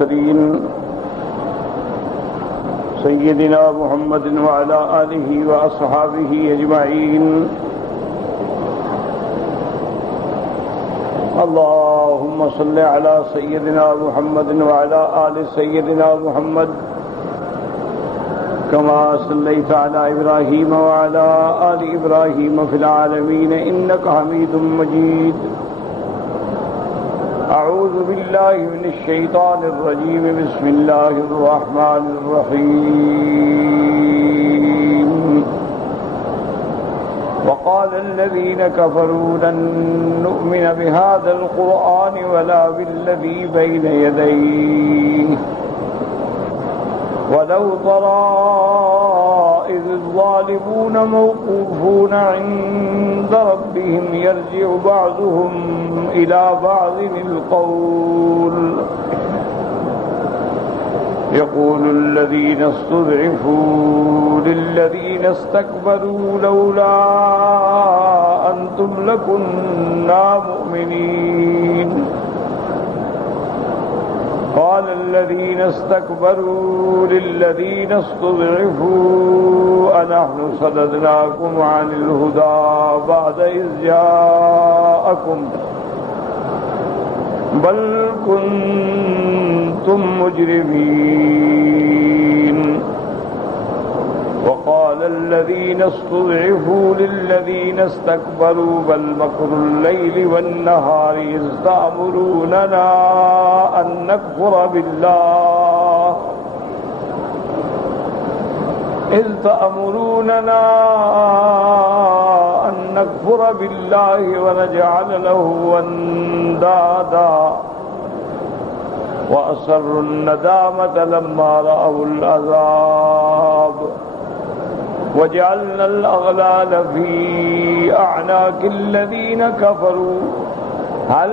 المرسلين سيدنا محمد وعلى آله وأصحابه أجمعين اللهم صل على سيدنا محمد وعلى آل سيدنا محمد كما صليت على إبراهيم وعلى آل إبراهيم في العالمين إنك حميد مجيد أعوذ بالله من الشيطان الرجيم بسم الله الرحمن الرحيم وقال الذين كفروا لن نؤمن بهذا القرآن ولا بالذي بين يديه ولو ترى إذ الظالمون موقوفون عند ربهم يرجع بعضهم إلى بعض القول يقول الذين استضعفوا للذين استكبروا لولا أنتم لكنا مؤمنين قال الذين استكبروا للذين استضعفوا أنحن صددناكم عن الهدى بعد إذ جاءكم بل كنتم مجرمين وقال الذين استضعفوا للذين استكبروا بل مكر الليل والنهار إذ تأمروننا أن نكفر بالله ونجعل له أندادا وأسروا الندامة لما رأوا العذاب وجعلنا الأغلال في أعناق الذين كفروا هل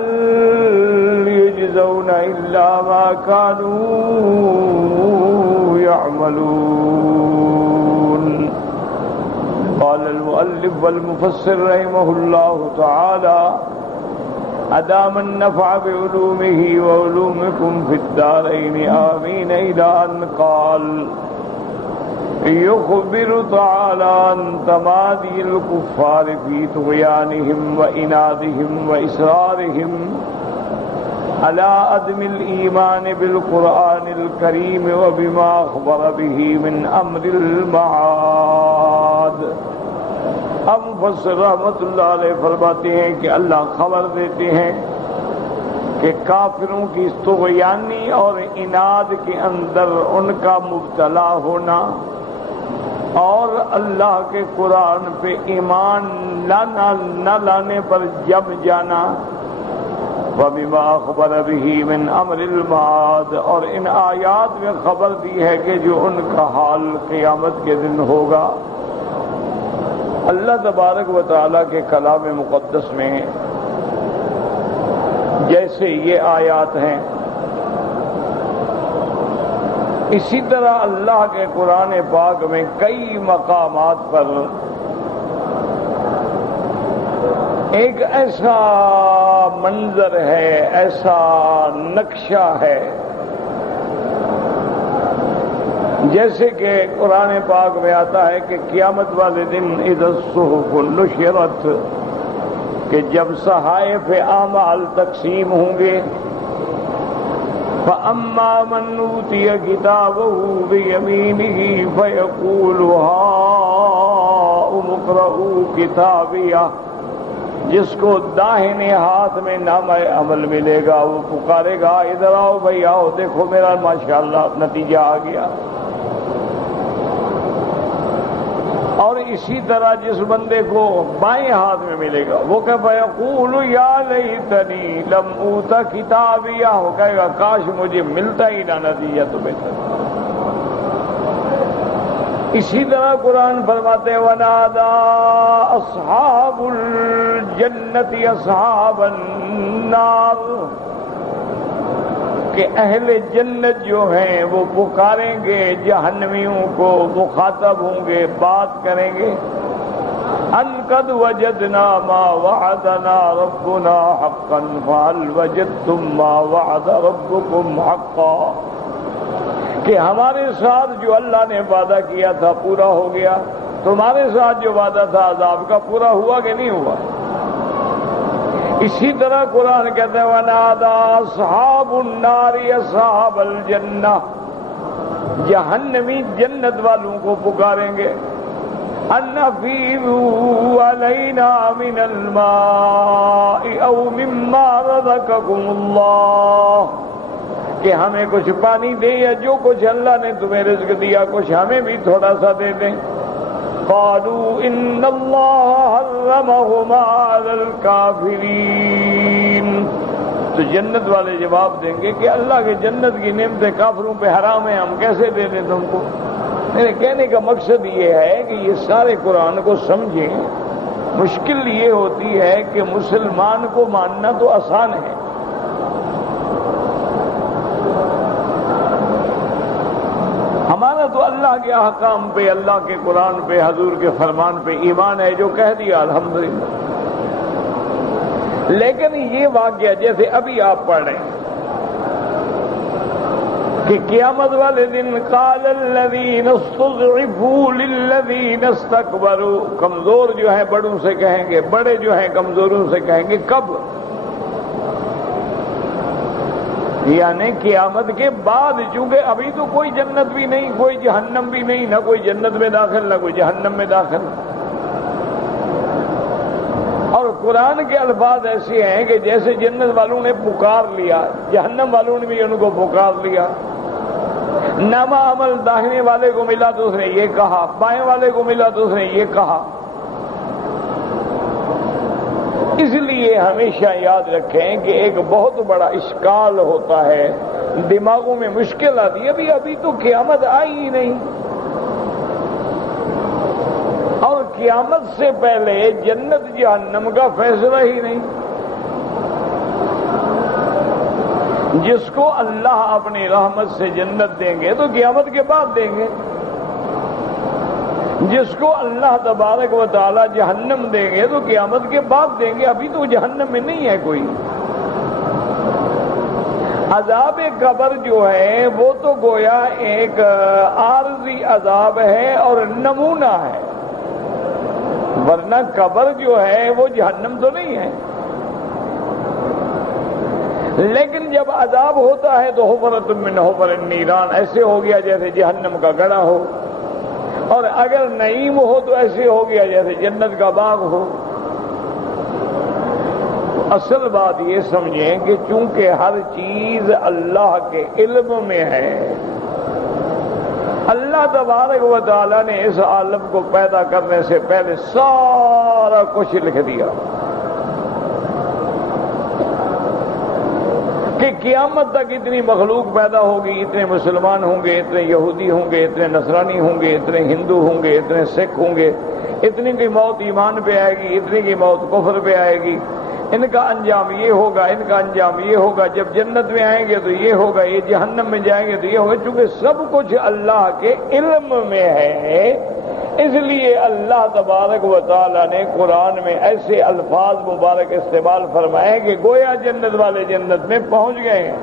يجزون إلا ما كانوا يعملون. قال المؤلف والمفسر رحمه الله تعالى أدام النفع بعلومه وعلومكم في الدارين آمين إلى أن قال يخبر تعالى عن تمادي الكفار في طغيانهم وإنادهم وإصرارهم على عدم الإيمان بالقرآن الكريم وبما أخبر به من أمر المعاد. اب مفسر رحمت اللہ علیہ فرماتے ہیں کہ اللہ خبر دیتے ہیں کہ کافروں کی طغیانی اور اناد کے اندر ان کا مبتلا ہونا اور اللہ کے قرآن پہ ایمان نہ لانے پر جم جانا وَبِمَا أَخْبَرَ بِهِ مِنْ أَمْرِ الْمَعَادِ اور ان آیات میں خبر دی ہے کہ جو ان کا حال قیامت کے دن ہوگا. اللہ تبارک و تعالیٰ کے کلام مقدس میں جیسے یہ آیات ہیں اسی طرح اللہ کے قرآن پاک میں کئی مقامات پر ایک ایسا منظر ہے، ایسا نقشہ ہے جیسے کہ قرآن پاک میں آتا ہے کہ قیامت والے دن اذا الصحف نشرت کہ جب صحائف اعمال تقسیم ہوں گے فَأَمَّا مَنْ أُوتِيَ كِتَابَهُ بِيَمِينِهِ فَيَقُولُ هَاؤُمُ اقْرَءُوا كِتَابِيَهْ جس کو داہنے ہاتھ میں نامہ عمل ملے گا وہ پکارے گا ادھر آؤ بھائی آؤ دیکھو میرا ماشاءاللہ نتیجہ آ گیا. اور اسی طرح جس بندے کو بائیں ہاتھ میں ملے گا وہ کہ فیقول یا لیتنی لم اوت کتابیہ وہ کہے گا کاش مجھے ملتا ہی نہ نتیجہ تو بہتر. اسی طرح قرآن فرماتے ہیں وَنَادَى أَصْحَابُ الْجَنَّةِ أَصْحَابَ النَّارِ کہ اہل جنت جو ہیں وہ پکاریں گے جہنمیوں کو، مخاطب ہوں گے، بات کریں گے ان قد وجدنا ما وعدنا ربنا حقا فهل وجدتم ما وعد ربكم حقا، کہ ہمارے ساتھ جو اللہ نے وعدہ کیا تھا پورا ہو گیا، تمہارے ساتھ جو وعدہ تھا عذاب کا پورا ہوا کہ نہیں ہوا؟ اسی طرح قرآن کہتا ہے وَنَادَى أَصْحَابُ النَّارِ أَصْحَابَ الْجَنَّةِ، جہنمی جنت والوں کو پکاریں گے أَنْ أَفِيضُوا عَلَيْنَا مِنَ الْمَاءِ أَوْ مِمَّا رَزَقَكُمُ اللَّهُ، کہ ہمیں کچھ پانی دے یا جو کچھ اللہ نے تمہیں رزق دیا کچھ ہمیں بھی تھوڑا سا دے دیں۔ قالوا ان اللہ حرمہما علی الکافرین، تو جنت والے جواب دیں گے کہ اللہ کے جنت کی نعمتیں کافروں پہ حرام ہیں، ہم کیسے دے دیں تم کو؟ میرے کہنے کا مقصد یہ ہے کہ یہ سارے قرآن کو سمجھیں۔ مشکل یہ ہوتی ہے کہ مسلمان کو ماننا تو آسان ہے، ہمارا تو اللہ کے احکام پہ، اللہ کے قرآن پہ، حضور کے فرمان پہ ایمان ہے، جو کہہ دیا الحمدللہ۔ لیکن یہ واقعہ جیسے ابھی آپ پڑھ رہے ہیں کہ قیامت والے دن قال الذین استضعفوا للذین استکبروا، کمزور جو ہیں بڑوں سے کہیں گے، بڑے جو ہیں کمزوروں سے کہیں گے، کب؟ یعنی قیامت کے بعد، چونکہ ابھی تو کوئی جنت بھی نہیں، کوئی جہنم بھی نہیں، نہ کوئی جنت میں داخل نہ کوئی جہنم میں داخل۔ اور قرآن کے الفاظ ایسے ہیں کہ جیسے جنت والوں نے پکار لیا، جہنم والوں نے بھی ان کو پکار لیا۔ نامہ عمل داہنے والے کو ملا تو اس نے یہ کہا، بائیں والے کو ملا تو اس نے یہ کہا۔ اس لیے ہمیشہ یاد رکھیں کہ ایک بہت بڑا اشکال ہوتا ہے، دماغوں میں مشکل آتی ہے، ابھی تو قیامت آئی ہی نہیں، اور قیامت سے پہلے جنت جہنم کا فیصلہ ہی نہیں۔ جس کو اللہ اپنی رحمت سے جنت دیں گے تو قیامت کے بعد دیں گے، جس کو اللہ تبارک و تعالی جہنم دیں گے تو قیامت کے بعد دیں گے، ابھی تو جہنم میں نہیں ہے کوئی۔ عذاب قبر جو ہے وہ تو گویا ایک عارضی عذاب ہے اور نمونہ ہے، ورنہ قبر جو ہے وہ جہنم تو نہیں ہے۔ لیکن جب عذاب ہوتا ہے تو حفرۃ من حفر النیران، ایسے ہو گیا جیسے جہنم کا گڑھا ہو، اور اگر نعیم ہو تو ایسے ہو گیا جیسے جنت کا باغ ہو۔ اصل بات یہ سمجھیں کہ چونکہ ہر چیز اللہ کے علم میں ہے، اللہ تبارک و تعالی نے اس عالم کو پیدا کرنے سے پہلے سارا کچھ لکھ دیا کہ قیامت تک اتنی مخلوق پیدا ہوگی، اتنے مسلمان ہوں گے، اتنے یہودی ہوں گے، اتنے نصرانی ہوں گے، اتنے ہندو ہوں گے، اتنے سکھ ہوں گے، اتنی کی موت ایمان پہ آئے گی، اتنی کی موت کفر پہ آئے گی، ان کا انجام یہ ہوگا، ان کا انجام یہ ہوگا، جب جنت میں آئیں گے تو یہ ہوگا، یہ جہنم میں جائیں گے تو یہ ہوگا۔ چونکہ سب کچھ اللہ کے علم میں ہے، اس لیے اللہ تبارک و تعالی نے قرآن میں ایسے الفاظ مبارک استعمال فرمائے کہ گویا جنت والے جنت میں پہنچ گئے ہیں،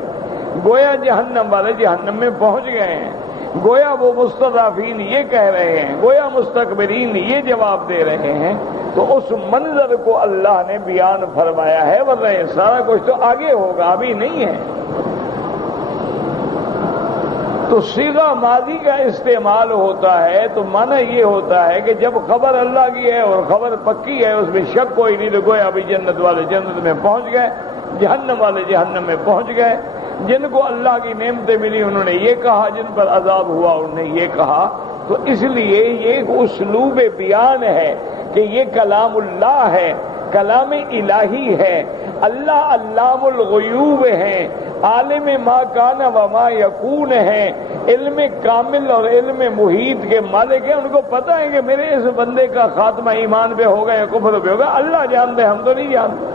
گویا جہنم والے جہنم میں پہنچ گئے ہیں، گویا وہ مستضعفین یہ کہہ رہے ہیں، گویا مستکبرین یہ جواب دے رہے ہیں۔ تو اس منظر کو اللہ نے بیان فرمایا ہے، ورنہ یہ سارا کچھ تو آگے ہوگا، ابھی نہیں ہے۔ تو صیغہ ماضی کا استعمال ہوتا ہے تو معنی یہ ہوتا ہے کہ جب خبر اللہ کی ہے اور خبر پکی ہے، اس میں شک کوئی نہیں، تو گویا ابھی جنت والے جنت میں پہنچ گئے، جہنم والے جہنم میں پہنچ گئے۔ جن کو اللہ کی نعمتیں ملی انہوں نے یہ کہا، جن پر عذاب ہوا انہوں نے یہ کہا۔ تو اس لیے یہ ایک اسلوب بیان ہے کہ یہ کلام اللہ ہے، کلام الہی ہے، اللہ علام الغیوب ہیں، عالم ما کان و ما یکون ہیں، علم کامل اور علم محیط کے مالک ہیں۔ ان کو پتہ ہے کہ میرے اس بندے کا خاتمہ ایمان پہ ہوگا یا کفر پہ ہوگا، اللہ جانتے، ہم تو نہیں جانتے۔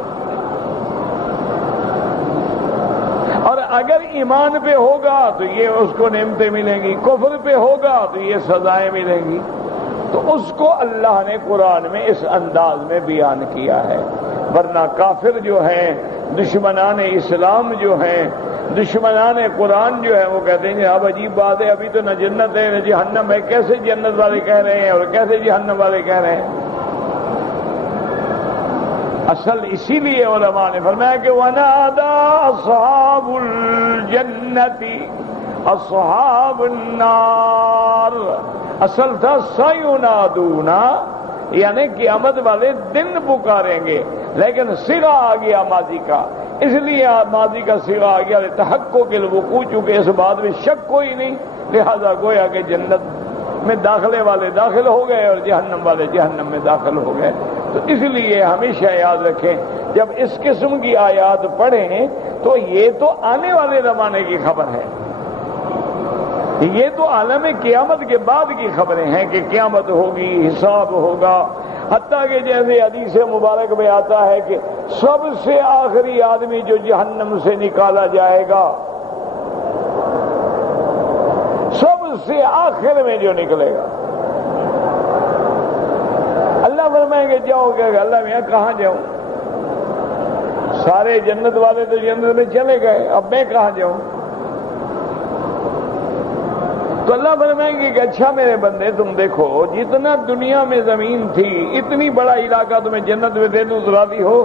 اور اگر ایمان پہ ہوگا تو یہ اس کو نعمتیں ملیں گی، کفر پہ ہوگا تو یہ سزائیں ملیں گی۔ تو اس کو اللہ نے قرآن میں اس انداز میں بیان کیا ہے. ورنہ کافر جو ہیں، دشمنان اسلام جو ہیں، دشمنان قرآن جو ہے، وہ کہتے ہیں اب عجیب بات ہے، ابھی تو نہ جنت ہے نہ جہنم ہے، کیسے جنت والے کہہ رہے ہیں اور کیسے جہنم والے کہہ رہے ہیں؟ اصل اسی لیے علماء نے فرمایا کہ وَنَادَى أَصْحَابُ الْجَنَّةِ أَصْحَابُ النَّارِ، اصل تھا سَيُنَادُونَ، یعنی قیامت والے دن پکاریں گے، لیکن صیغہ آ گیا ماضی کا، اس لیے ماضی کا صیغہ آ گیا تحقق الوقوع، چونکہ اس بات میں شک کوئی نہیں، لہذا گویا کہ جنت میں داخلے والے داخل ہو گئے اور جہنم والے جہنم میں داخل ہو گئے. تو اس لیے ہمیشہ یاد رکھیں جب اس قسم کی آیات پڑھیں تو یہ تو آنے والے زمانے کی خبر ہے، یہ تو عالم قیامت کے بعد کی خبریں ہیں کہ قیامت ہوگی، حساب ہوگا. حتیٰ کہ جیسے حدیث مبارک میں آتا ہے کہ سب سے آخری آدمی جو جہنم سے نکالا جائے گا، سب سے آخر میں جو نکلے گا، اللہ فرمائیں گے جاؤ، کہے گا اللہ میاں کہاں جاؤں؟ سارے جنت والے تو جنت میں چلے گئے، اب میں کہاں جاؤں؟ تو اللہ فرمائیں گے کہ اچھا میرے بندے تم دیکھو جتنا دنیا میں زمین تھی اتنی بڑا علاقہ تمہیں جنت میں دے دوں تو راضی ہو؟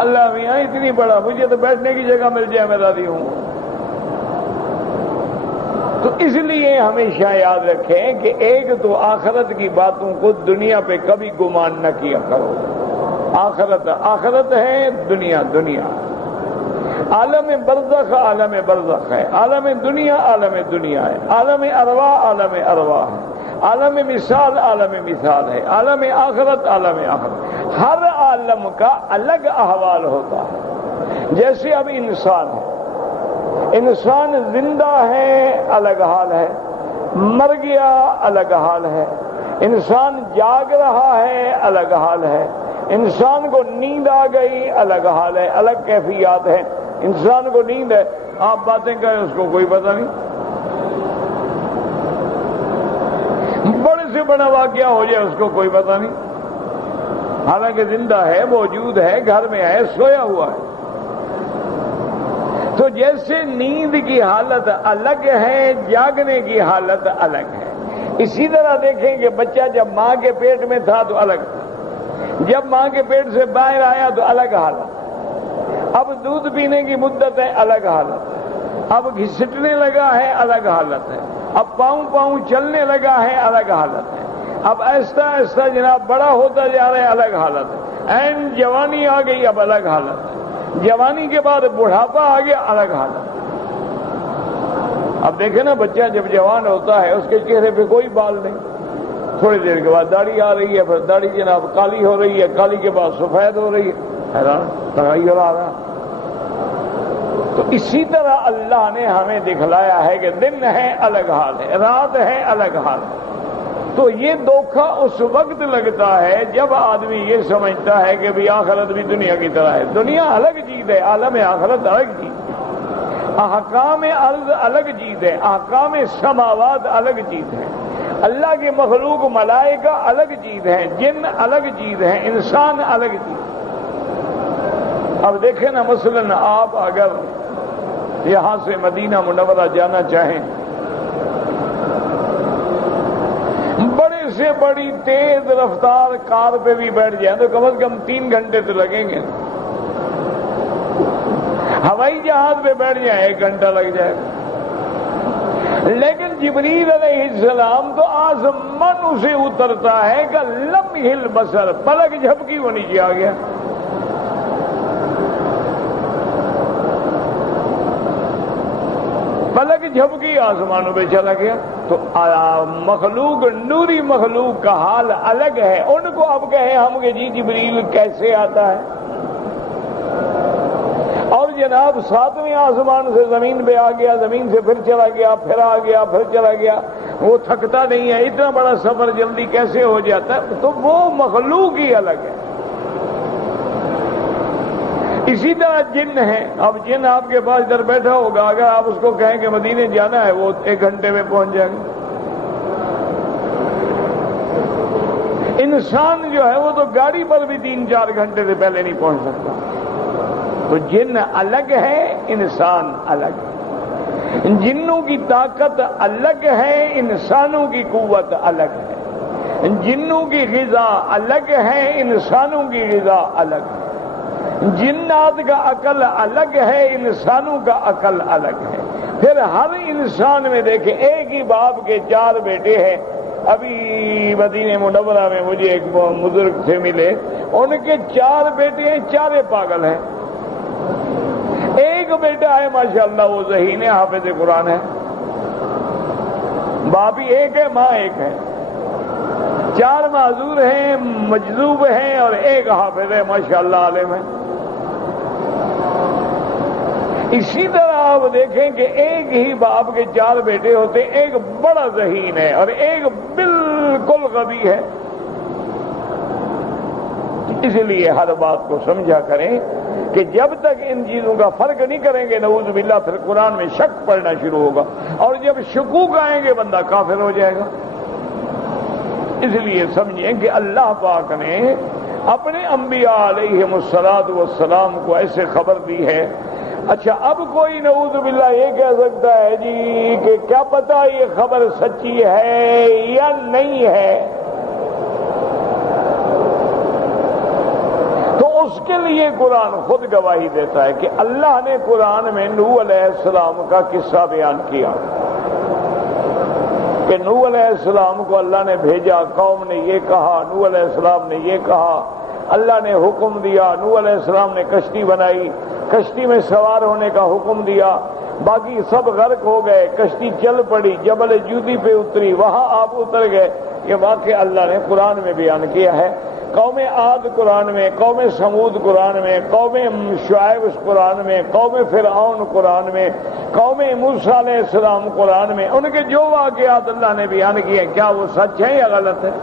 اللہ میاں اتنی بڑا، مجھے تو بیٹھنے کی جگہ مل جائے میں راضی ہوں. تو اس لیے ہمیشہ یاد رکھیں کہ ایک تو آخرت کی باتوں کو دنیا پہ کبھی گمان نہ کیا کرو. آخرت آخرت ہے، دنیا دنیا. عالم برزخ عالم برزخ ہے، عالم دنیا عالم دنیا ہے، عالم ارواح عالم ارواح ہے، عالم مثال عالم مثال ہے، عالم آخرت عالم آخرت. ہر عالم کا الگ احوال ہوتا ہے. جیسے اب انسان ہے، انسان زندہ ہے الگ حال ہے، مر گیا الگ حال ہے، انسان جاگ رہا ہے الگ حال ہے، انسان کو نیند آ گئی الگ حال ہے، الگ کیفیات ہیں. انسان کو نیند ہے، آپ باتیں کریں اس کو کوئی پتہ نہیں، بڑے سے بڑا واقعہ ہو جائے اس کو کوئی پتہ نہیں، حالانکہ زندہ ہے، موجود ہے، گھر میں ہے، سویا ہوا ہے. تو جیسے نیند کی حالت الگ ہے، جاگنے کی حالت الگ ہے. اسی طرح دیکھیں کہ بچہ جب ماں کے پیٹ میں تھا تو الگ تھا، جب ماں کے پیٹ سے باہر آیا تو الگ حالت، اب دودھ پینے کی مدت ہے الگ حالت، اب گھسٹنے لگا ہے الگ حالت ہے، اب پاؤں پاؤں چلنے لگا ہے الگ حالت ہے، اب ایسا ایسا جناب بڑا ہوتا جا رہا ہے الگ حالت ہے. اینڈ جوانی آ گئی اب الگ حالت ہے، جوانی کے بعد بڑھاپا آ گیا الگ حالت. اب دیکھیں نا بچہ جب جوان ہوتا ہے اس کے چہرے پہ کوئی بال نہیں، تھوڑی دیر کے بعد داڑھی آ رہی ہے، پھر داڑھی جناب کالی ہو رہی ہے، کالی کے بعد سفید ہو رہی ہے، حیران تغیر آ رہا. تو اسی طرح اللہ نے ہمیں دکھلایا ہے کہ دن ہے الگ حال ہے، رات ہے الگ حال ہے. تو یہ دھوکہ اس وقت لگتا ہے جب آدمی یہ سمجھتا ہے کہ بھی آخرت بھی دنیا کی طرح ہے. دنیا الگ چیز ہے، عالم آخرت الگ چیز ہے، احکام ارض الگ چیز ہے، احکام سماوات الگ چیز ہے، اللہ کی مخلوق ملائکہ الگ چیز ہے، جن الگ چیز ہے، انسان الگ چیز. اب دیکھیں نا مثلا آپ اگر یہاں سے مدینہ منورہ جانا چاہیں، بڑے سے بڑی تیز رفتار کار پہ بھی بیٹھ جائیں تو کم از کم 3 گھنٹے تو لگیں گے. ہوائی جہاز پہ بیٹھ جائیں 1 گھنٹہ لگ جائے گا. لیکن جبریل علیہ السلام تو آسمان سے اترتا ہے کہ لمح البصر، پلک جھپکی وہ نیچے آ گیا. پلک جھپکی آسمانوں پہ چلا گیا. تو مخلوق، نوری مخلوق کا حال الگ ہے. ان کو اب کہیں ہم کہ جی جبریل کیسے آتا ہے، اور جناب 7ویں آسمان سے زمین پہ آ گیا، زمین سے پھر چلا گیا، پھر آ گیا، پھر چلا گیا، وہ تھکتا نہیں ہے. اتنا بڑا سفر جلدی کیسے ہو جاتا ہے؟ تو وہ مخلوق ہی الگ ہے. اسی طرح جن ہے. اب جن آپ کے پاس ادھر بیٹھا ہوگا، اگر آپ اس کو کہیں کہ مدینے جانا ہے وہ 1 گھنٹے میں پہنچ جائے گا. انسان جو ہے وہ تو گاڑی پر بھی 3-4 گھنٹے سے پہلے نہیں پہنچ سکتا. تو جن الگ ہے، انسان الگ ہے. جنوں کی طاقت الگ ہے، انسانوں کی قوت الگ ہے. جنوں کی غذا الگ ہے، انسانوں کی غذا الگ ہے. جنات کا عقل الگ ہے، انسانوں کا عقل الگ ہے. پھر ہر انسان میں دیکھیں ایک ہی باپ کے 4 بیٹے ہیں. ابھی مدینہ منورہ میں مجھے ایک بزرگ سے ملے، ان کے 4 بیٹے ہیں، 4 پاگل ہیں. ایک بیٹا ہے ماشاءاللہ وہ ذہین ہے، حافظ قرآن ہے. باپ ہی ایک ہے، ماں ایک ہے. 4 معذور ہیں، مجذوب ہیں، اور ایک حافظ ہے ماشاءاللہ عالم ہے. اسی طرح آپ دیکھیں کہ ایک ہی باپ کے 4 بیٹے ہوتے، ایک بڑا ذہین ہے اور ایک بالکل غبی ہے. اس لیے ہر بات کو سمجھا کریں کہ جب تک ان چیزوں کا فرق نہیں کریں گے نعوذ باللہ پھر قرآن میں شک پڑنا شروع ہوگا، اور جب شکوک آئیں گے بندہ کافر ہو جائے گا. اس لیے سمجھیں کہ اللہ پاک نے اپنے انبیاء علیہم الصلاۃ والسلام کو ایسے خبر دی ہے. اچھا اب کوئی نعوذ باللہ یہ کہہ سکتا ہے جی کہ کیا پتہ یہ خبر سچی ہے یا نہیں ہے، تو اس کے لیے قرآن خود گواہی دیتا ہے کہ اللہ نے قرآن میں نوح علیہ السلام کا قصہ بیان کیا کہ نوح علیہ السلام کو اللہ نے بھیجا، قوم نے یہ کہا، نوح علیہ السلام نے یہ کہا، اللہ نے حکم دیا، نوح علیہ السلام نے کشتی بنائی، کشتی میں سوار ہونے کا حکم دیا، باقی سب غرق ہو گئے، کشتی چل پڑی، جبل جودی پہ اتری، وہاں آپ اتر گئے. یہ واقعہ اللہ نے قرآن میں بیان کیا ہے. قوم عاد قرآن میں، قوم سمود قرآن میں، قوم شعیب قرآن میں، قوم فرعون قرآن میں، قوم موسیٰ علیہ السلام قرآن میں. ان کے جو واقعات اللہ نے بیان کیے کیا وہ سچ ہیں یا غلط ہیں؟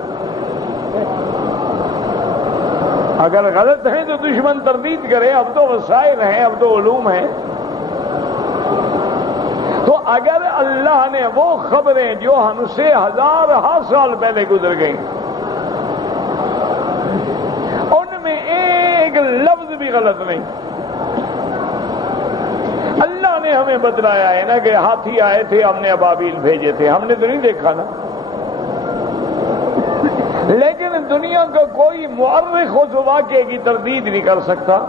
اگر غلط ہیں تو دشمن تردید کرے، اب تو وسائل ہیں، اب تو علوم ہیں. تو اگر اللہ نے وہ خبریں جو ہم سے ہزارہ سال پہلے گزر گئیں ان میں ایک لفظ بھی غلط نہیں، اللہ نے ہمیں بتلایا ہے نا کہ ہاتھی آئے تھے، ہم نے ابابیل بھیجے تھے، ہم نے تو نہیں دیکھا نا. لیکن دنیا کا کوئی مورخ اس واقعے کی تردید نہیں کر سکتا.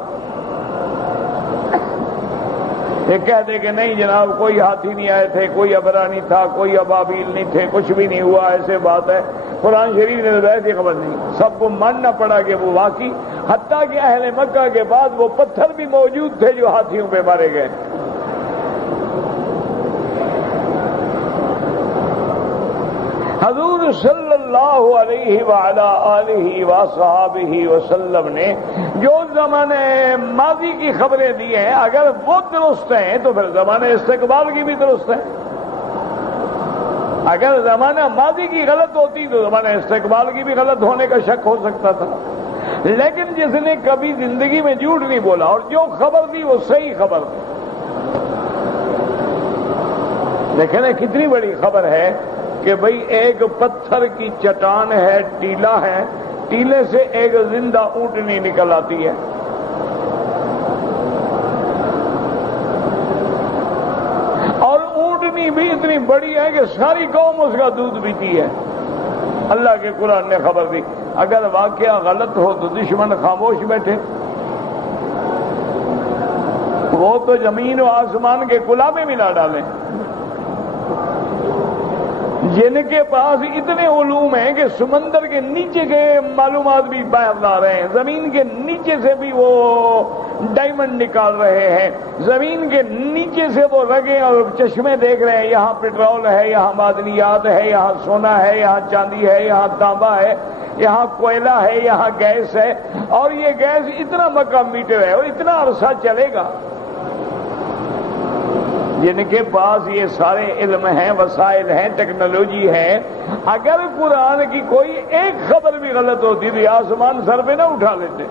یہ کہتے کہ نہیں جناب کوئی ہاتھی نہیں آئے تھے، کوئی ابرا نہیں تھا، کوئی ابابیل نہیں تھے، کچھ بھی نہیں ہوا، ایسے بات ہے. قرآن شریف نے ویسے خبر نہیں، سب کو ماننا پڑا کہ وہ واقعی، حتیٰ کہ اہل مکہ کے بعد وہ پتھر بھی موجود تھے جو ہاتھیوں پہ مارے گئے. حضور صلی اللہ علیہ وعلا آلہ وصحابہ وسلم نے جو زمانے ماضی کی خبریں دی ہیں اگر وہ درست ہیں تو پھر زمانے استقبال کی بھی درست ہے. اگر زمانہ ماضی کی غلط ہوتی تو زمانہ استقبال کی بھی غلط ہونے کا شک ہو سکتا تھا. لیکن جس نے کبھی زندگی میں جھوٹ نہیں بولا اور جو خبر دی وہ صحیح خبر دی. دیکھیں نا کتنی بڑی خبر ہے کہ بھئی ایک پتھر کی چٹان ہے، ٹیلا ہے، ٹیلے سے ایک زندہ اونٹنی نکل آتی ہے. اور اونٹنی بھی اتنی بڑی ہے کہ ساری قوم اس کا دودھ پیتی ہے. اللہ کے قرآن نے خبر دی. اگر واقعہ غلط ہو تو دشمن خاموش بیٹھے، وہ تو زمین و آسمان کے کلابے ملا ڈالیں. جن کے پاس اتنے علوم ہیں کہ سمندر کے نیچے کے معلومات بھی باہر لا رہے ہیں، زمین کے نیچے سے بھی وہ ڈائمنڈ نکال رہے ہیں، زمین کے نیچے سے وہ رگیں اور چشمے دیکھ رہے ہیں، یہاں پیٹرول ہے، یہاں معدنیات ہے، یہاں سونا ہے، یہاں چاندی ہے، یہاں تانبا ہے، یہاں کوئلہ ہے، یہاں گیس ہے، اور یہ گیس اتنا مکہ میٹر ہے اور اتنا عرصہ چلے گا. جن کے پاس یہ سارے علم ہیں، وسائل ہیں، ٹیکنالوجی ہے، اگر قرآن کی کوئی ایک خبر بھی غلط ہوتی تو آسمان سر پہ نہ اٹھا لیتے.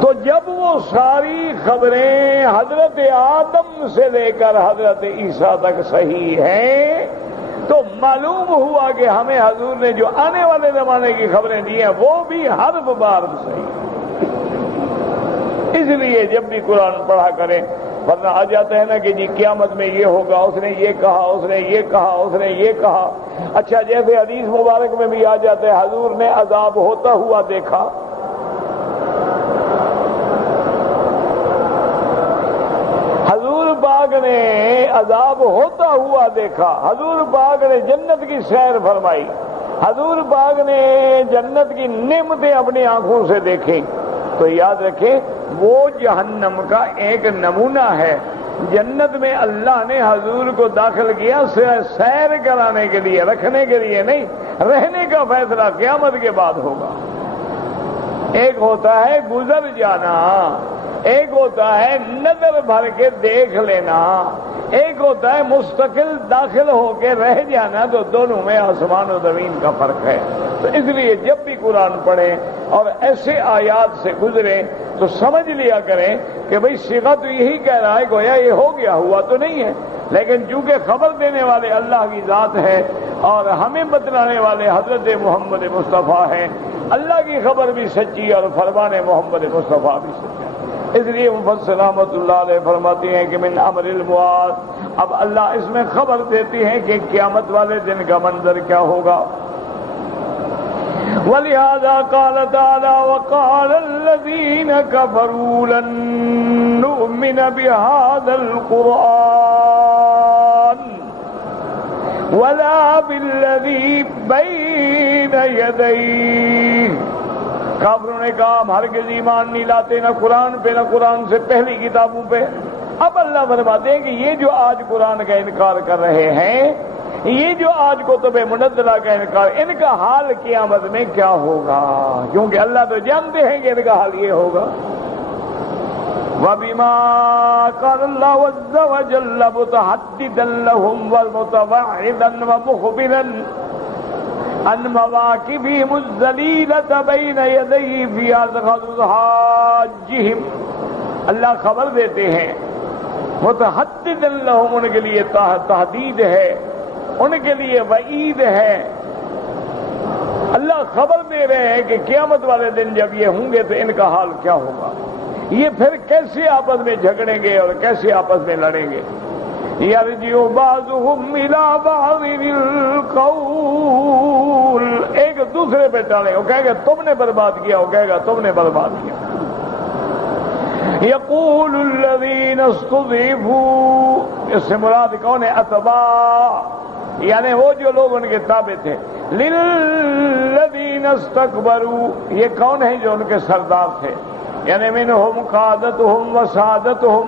تو جب وہ ساری خبریں حضرت آدم سے لے کر حضرت عیسیٰ تک صحیح ہیں تو معلوم ہوا کہ ہمیں حضور نے جو آنے والے زمانے کی خبریں دی ہیں وہ بھی حرف بار صحیح. اس لیے جب بھی قرآن پڑھا کریں، ورنہ آ جاتا ہے نا کہ جی قیامت میں یہ ہوگا، اس نے یہ کہا، اس نے یہ کہا، اس نے یہ کہا. اچھا جیسے حدیث مبارک میں بھی آ جاتا ہے حضور نے عذاب ہوتا ہوا دیکھا. حضور پاک نے عذاب ہوتا ہوا دیکھا. حضور پاک نے جنت کی سیر فرمائی. حضور پاک نے جنت کی نعمتیں اپنی آنکھوں سے دیکھیں. تو یاد رکھیں وہ جہنم کا ایک نمونہ ہے. جنت میں اللہ نے حضور کو داخل کیا سیر کرانے کے لیے، رکھنے کے لیے نہیں. رہنے کا فیصلہ قیامت کے بعد ہوگا. ایک ہوتا ہے گزر جانا، ایک ہوتا ہے نظر بھر کے دیکھ لینا، ایک ہوتا ہے مستقل داخل ہو کے رہ جانا. تو دونوں میں آسمان و زمین کا فرق ہے. تو اس لیے جب بھی قرآن پڑھیں اور ایسے آیات سے گزریں تو سمجھ لیا کریں کہ بھئی صیغہ تو یہی کہہ رہا ہے، گویا یہ ہو گیا، ہوا تو نہیں ہے. لیکن چونکہ خبر دینے والے اللہ کی ذات ہے اور ہمیں بتلانے والے حضرت محمد مصطفیٰ ہیں، اللہ کی خبر بھی سچی اور فرمان محمد مصطفیٰ بھی سچا. اس لیے مفسر رحمۃ اللہ علیہ فرماتے ہیں کہ من امر المعاد، اب اللہ اس میں خبر دیتی ہیں کہ قیامت والے دن کا منظر کیا ہوگا. وَلِهَذَا قَالَ تَعَالَى وَقَالَ الَّذِينَ كَفَرُوا لَن نُّؤْمِنَ بِهَذَا الْقُرْآنِ وَلَا بِالَّذِي بَيْنَ يَدَيْهِ. کافروں نے کہا ہم ہرگز ایمان نہیں لاتے نہ قرآن پہ نہ قرآن سے پہلی کتابوں پہ. اب اللہ فرماتے ہیں کہ یہ جو آج قرآن کا انکار کر رہے ہیں، یہ جو آج کتب منزلہ کا انکار، ان کا حال قیامت میں کیا ہوگا؟ کیونکہ اللہ تو جانتے ہیں کہ ان کا حال یہ ہوگا. وَبِمَا قَالَ اللَّهُ عَزَّ وَجَلَّ مُتَحَدِّدًا لَهُمْ وَمُتَوَعِّدًا وَمُخْبِرًا عن مواقفهم الذلیلۃ بین یدیہ فی اذخر حاجہم. اللہ خبر دیتے ہیں متحدد لہم، ان کے لیے تحدید ہے، ان کے لیے وعید ہے. اللہ خبر دے رہے ہیں کہ قیامت والے دن جب یہ ہوں گے تو ان کا حال کیا ہوگا. یہ پھر کیسے آپس میں جھگڑیں گے اور کیسے آپس میں لڑیں گے. یرجع بعضهم الى بعض القول، ایک دوسرے پہ ٹالے، وہ کہے گا تم نے برباد کیا، وہ کہے گا تم نے برباد کیا. یقول الذین استضعفوا، اس سے مراد کون ہے؟ اتباع، یعنی وہ جو لوگ ان کے تابع تھے. للذین استکبروا، یہ کون ہے؟ جو ان کے سردار تھے، یعنی منہم قادتہم وسادتہم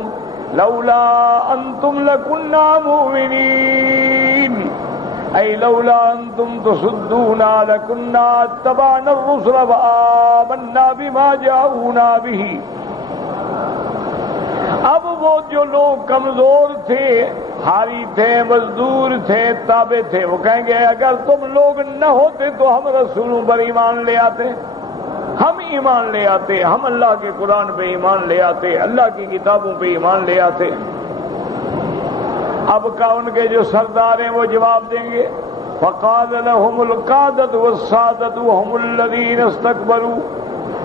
لولا انتم لکنا مؤمنین، ای لولا انتم تصدونا لکنا اتبعنا الرسل وآمنا بما جاؤنا به. اب وہ جو لوگ کمزور تھے، حاری تھے، مزدور تھے، تابع تھے، وہ کہیں گے اگر تم لوگ نہ ہوتے تو ہم رسولوں پر ایمان لے آتے، ہم ایمان لے آتے، ہم اللہ کے قرآن پہ ایمان لے آتے، اللہ کی کتابوں پہ ایمان لے آتے. اب کا ان کے جو سردار ہیں وہ جواب دیں گے فقال لهم القادة والسادة وهم الذين استكبروا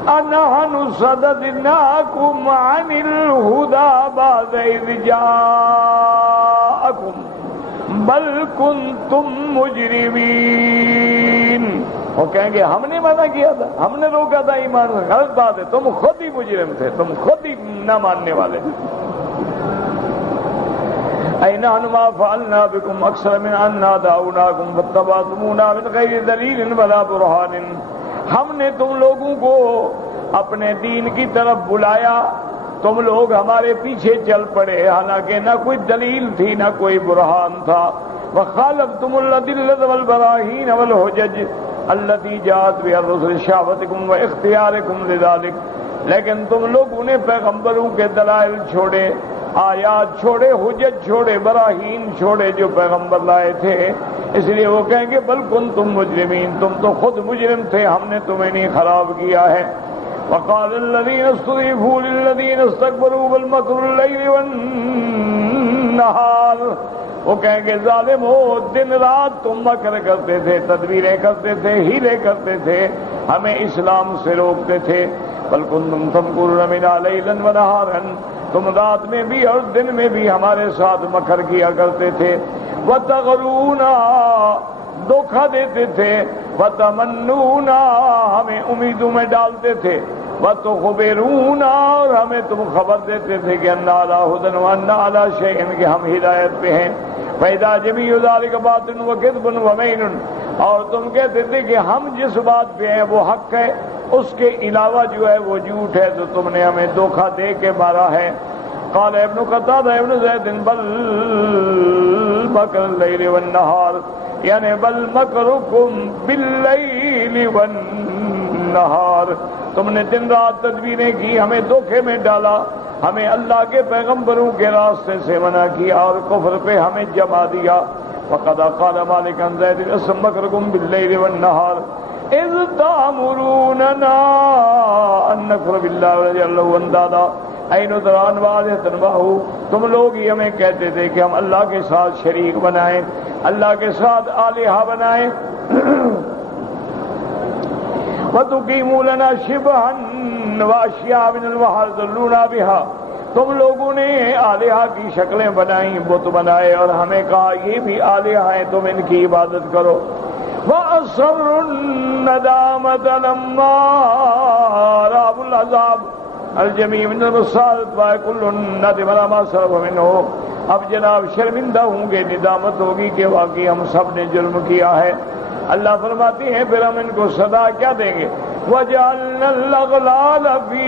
أنحن صددناكم عن الهدى بعد إذ جاءكم بل كنتم مجرمين. وہ کہیں گے ہم نے منع کیا تھا، ہم نے روکا تھا ایمان. غلط بات ہے، تم خود ہی مجرم تھے، تم خود ہی نہ ماننے والے تھے. أَيْنَحْنُ مَا فَعَلْنَا بِكُمْ أَكْثَرَ مِنْ أَنَّا دَعَوْنَاكُمْ فَاتَّبَعْتُمُونَا مِنْ غَيْرِ دَلِيلٍ وَلَا بُرْهَانٍ. ہم نے تم لوگوں کو اپنے دین کی طرف بلایا، تم لوگ ہمارے پیچھے چل پڑے، حالانکہ نہ کوئی دلیل تھی نہ کوئی برہان تھا. وَخَالَفْتُمُ الْأَدِلَّةَ وَالْبَرَاهِينَ وَالْحُجَجِ الَّتِي جَاءَتْ بِهَا الرُّسُلُ شَهْوَتِكُمْ وَاخْتِيَارِكُمْ لِذَلِكَ. لیکن تم لوگوں نے پیغمبروں کے دلائل چھوڑے، آیات چھوڑے، حجت چھوڑے، براہین چھوڑے جو پیغمبر لائے تھے. اس لیے وہ کہیں گے بل کنتم مجرمین، تم تو خود مجرم تھے، ہم نے تمہیں نہیں خراب کیا ہے. وقال الذين استضعفوا للذين استكبروا بل مكر الليل والنهار وہ کہیں گے ظالم ہو، دن رات تم مکر کرتے تھے، تدبیریں کرتے تھے، ہیلے کرتے تھے، ہمیں اسلام سے روکتے تھے. بل کنتم تمکرون منا لیلا ونہارا، تم رات میں بھی اور دن میں بھی ہمارے ساتھ مکر کیا کرتے تھے. وتغرونا، دھوکہ دیتے تھے. وتمنونا، ہمیں امیدوں میں ڈالتے تھے. وتخبرونا، اور ہمیں تم خبر دیتے تھے کہ انا علی ھدی وانا علی شیء، کہ ہم ہدایت پہ ہیں. فإذا جميع ذلك باطل وكذب ومین، اور تم کہتے تھے کہ ہم جس بات پہ ہیں وہ حق ہے، اس کے علاوہ جو ہے وہ جھوٹ ہے، تو تم نے ہمیں دھوکہ دے کے مارا ہے. قال ابن قتادہ ابن زید بل مکر اللیل والنہار، یعنی بل مکرکم باللیل والنہار، تم نے دن رات تدبیریں کی، ہمیں دھوکے میں ڈالا، ہمیں اللہ کے پیغمبروں کے راستے سے منع کیا اور کفر پہ ہمیں جما دیا. وقد قال مالک عن زید اسم مکرکم باللیل والنہار اذ تأمروننا ان نکفر باللہ ونجعل له اندادا اے نذران والہۃ معہ، تم لوگ ہی ہمیں کہتے تھے کہ ہم اللہ کے ساتھ شریک بنائیں، اللہ کے ساتھ آلہہ بنائیں. وَتُقِيمُوا لَنَا شِبْهًا وَأَشْيَاءَ مِنَ الْبَحْرِ تَضِلُّونَا بِهَا، تم لوگوں نے آلہہ کی شکلیں بنائیں، بت بنائے، اور ہمیں کہا یہ بھی آلہہ ہیں، تم ان کی عبادت کرو. وَأَصَرُّوا النَّدَامَةَ لَمَّا رَأَوُا الْعَذَابَ الْجَمِيعَ مِنَ الْمُصَالَحَةِ كُلٌّ نَدِمَ عَلَىٰ مَا سَلَفَ مِنْهُ، اب جناب شرمندہ ہوں گے، ندامت ہوگی کہ واقعی ہم سب نے جرم کیا ہے. اللہ فرماتی ہیں پھر ہم ان کو سزا کیا دیں گے؟ وَجَعَلْنَا الْأَغْلَالَ فِي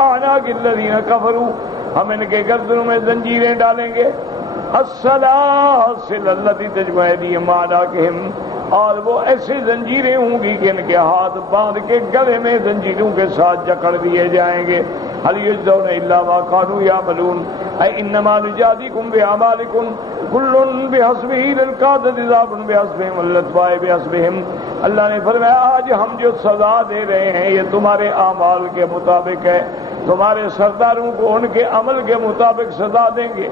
أَعْنَاقِ الَّذِينَ كَفَرُوا، ہم ان کے گردنوں میں زنجیریں ڈالیں گے. السَّلَاسِلَ الَّتِي تَجْمَعُ أَيْدِيَهُمْ وَأَعْنَاقَهُم، اور وہ ایسی زنجیریں ہوں گی کہ ان کے ہاتھ باندھ کے گلے میں زنجیروں کے ساتھ جکڑ دیے جائیں گے. هل يجزون إلا ما كانوا يعملون أي إنما نجازيكم بأعمالكم كل بحسبه للقادة ذاب بحسبهم والأتباع بحسبهم. اللہ نے فرمایا آج ہم جو سزا دے رہے ہیں یہ تمہارے اعمال کے مطابق ہے، تمہارے سرداروں کو ان کے عمل کے مطابق سزا دیں گے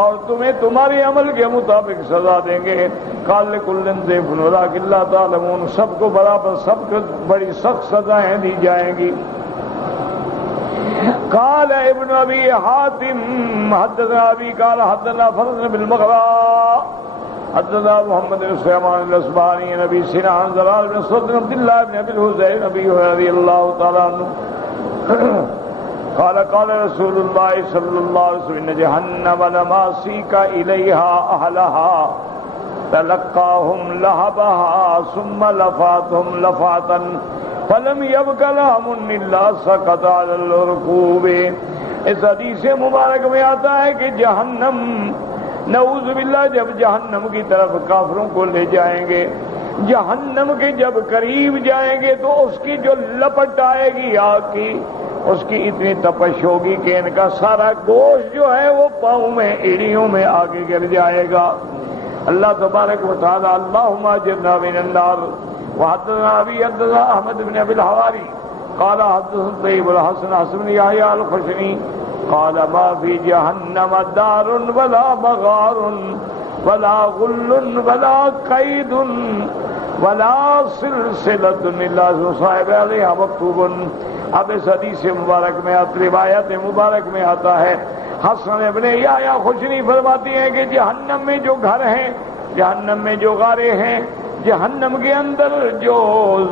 اور تمہیں تمہارے عمل کے مطابق سزا دیں گے. قال لكل ضعف ولكن لا تعلمون، سب کو برابر، سب کو بڑی سخت سزائیں دی جائیں گی. قال ابن ابي حاتم حدثنا ابي قال حدثنا فرد بالمغراء حدثنا محمد بن سليمان الاصبهاني عن ابي سنان عن زلال بن صدر عبد الله بن ابي الهذيل ابي رضي الله تعالى عنه قال قال رسول الله صلى الله عليه وسلم ان جهنم لما سيق اليها اهلها تلقاهم لهبها ثم لفاتهم لفاتا فلم يبق لهم الا سقط على الركوب. اس حدیث مبارک میں آتا ہے کہ جہنم، نعوذ باللہ، جب جہنم کی طرف کافروں کو لے جائیں گے، جہنم کے جب قریب جائیں گے تو اس کی جو لپٹ آئے گی آگ کی، اس کی اتنی تپش ہوگی کہ ان کا سارا گوشت جو ہے وہ پاؤں میں، ایڑیوں میں آگے گر جائے گا. اللہ تبارک و تعالی اللہم اجرنا من النار. وحدثنا ابي حدثنا احمد بن ابي الحواري قال حدثنا طيب الحسن حسن بن يحيى الخشني قال ما في جهنم دار ولا مغار ولا غل ولا قيد ولا سلسلة الا صاحب عليها مكتوب. اب اس حدیث مبارک میں، روایت مبارک میں آتا ہے، حسن ابن یحییٰ خشنی فرماتی ہیں کہ جہنم میں جو گھر ہیں، جہنم میں جو غاریں ہیں، جہنم کے اندر جو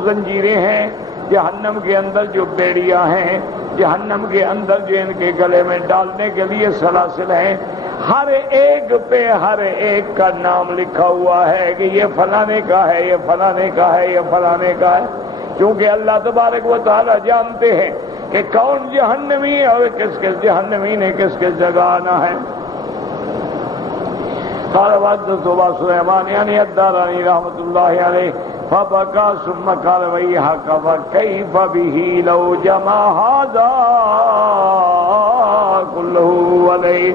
زنجیریں ہیں، جہنم کے اندر جو بیڑیاں ہیں، جہنم کے اندر جو ان کے گلے میں ڈالنے کے لیے سلاسل ہیں، ہر ایک پہ ہر ایک کا نام لکھا ہوا ہے کہ یہ فلانے کا ہے، یہ فلانے کا ہے، یہ فلانے کا ہے. کیونکہ اللہ تبارک و تعالی جانتے ہیں کہ کون جہنمی ہے اور کس کس جہنمی نے کس کس جگہ آنا ہے. قال وحدثنا سليمان يعني الداراني رحمة الله عليه فبكى ثم قال ويحك فكيف به لو جمع هذا كله عليه.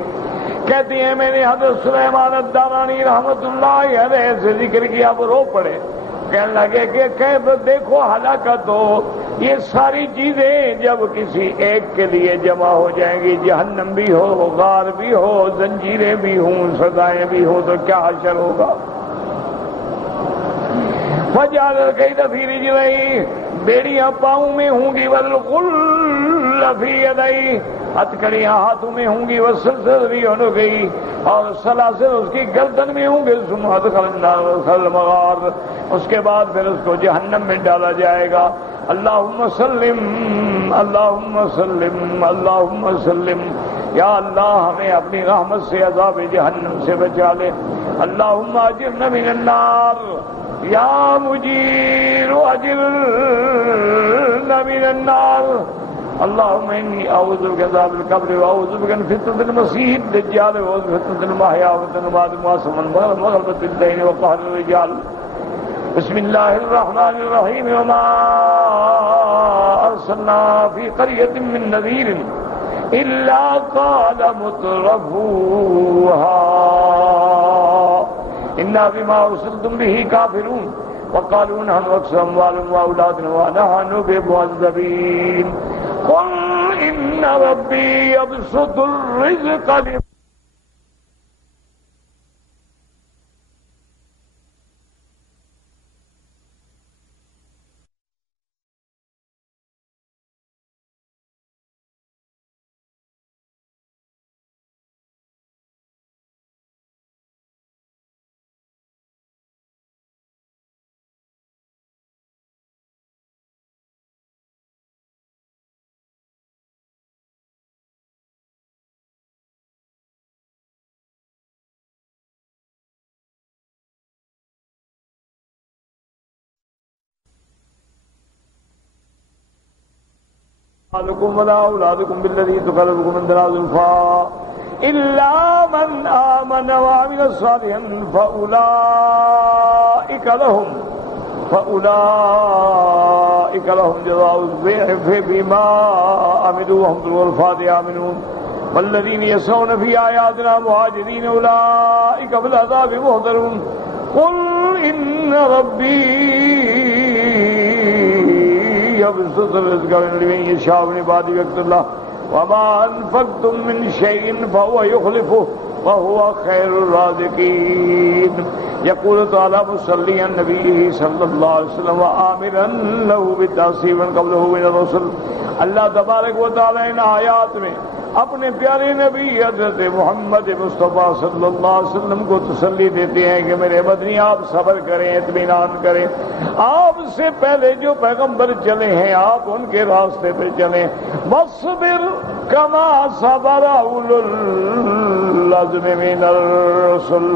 کہتی ہیں میں نے حضرت سلیمان الدارانی رحمۃ اللہ علیہ سے ذکر کیا، اب رو پڑے، کہنے لگے کہ دیکھو ہلاکت ہو یہ ساری چیزیں جب کسی ایک کے لیے جمع ہو جائیں گی، جہنم بھی ہو، غار بھی ہو، زنجیریں بھی ہوں، سزائیں بھی ہوں، تو کیا حشر ہوگا؟ وجعل الکید فی رجلئی، بیڑیاں پاؤں میں ہوں گی، والغل فی یدئی، ہتھکڑیاں ہاتھوں میں ہوں گی، والسلسلہ فی عنقہ، اور سلاسل اس کی گردن میں ہوں گے، ثم ادخل النار ادخل المغار، اس کے بعد پھر اس کو جہنم میں ڈالا جائے گا۔ اللہم سلم اللہم سلم اللہم سلم، یا اللہ ہمیں اپنی رحمت سے عذاب جہنم سے بچا لے۔ اللہم اجرنا من النار، یا مجیر اجرنا من النار۔ اللہم انی اعوذ بک من عذاب القبر، واعوذ بک من فتنة المسیح الدجال، واعوذ بک من فتنة المحیا والممات، وغلبۃ الدین وقہر الرجال۔ بسم اللہ الرحمن الرحیم، وما ارسلنا فی قریۃ من نذیر الا قال مترفوها انا بما ارسلتم به کافرون وقالوا نحن اکثر اموال واولاد ونحن بمعذبین۔ قل ان ربی یبسط الرزق لمن أموالكم ولا أولادكم بالذي تقربكم من دراز الفا إلا من آمن وعمل صالحا فأولئك لهم جزاء الضعف بما عملوا وهم في الغرفات آمنون والذين يسعون في آياتنا مهاجرين أولئك في العذاب محضرون۔ قل إن ربي يبسط الرزق لمن يشاء من عباده ويقدر، وما أنفقتم من شيء فهو يخلفه وهو خير الرازقين۔ يقول تعالى مصليا النبي صلى الله عليه وسلم وآمرا له بالتعصيب من قبله من الرسل۔ اللہ تبارک و تعالی ان آیات میں اپنے پیارے نبی حضرت محمد مصطفیٰ صلی اللہ علیہ وسلم کو تسلی دیتے ہیں کہ میرے مدنی آپ صبر کریں، اطمینان کریں، آپ سے پہلے جو پیغمبر چلے ہیں آپ ان کے راستے پہ چلیں۔ وَاصْبِرْ كَمَا صَبَرَ أُولُو الْعَزْمِ مِنَ الرُّسُلِ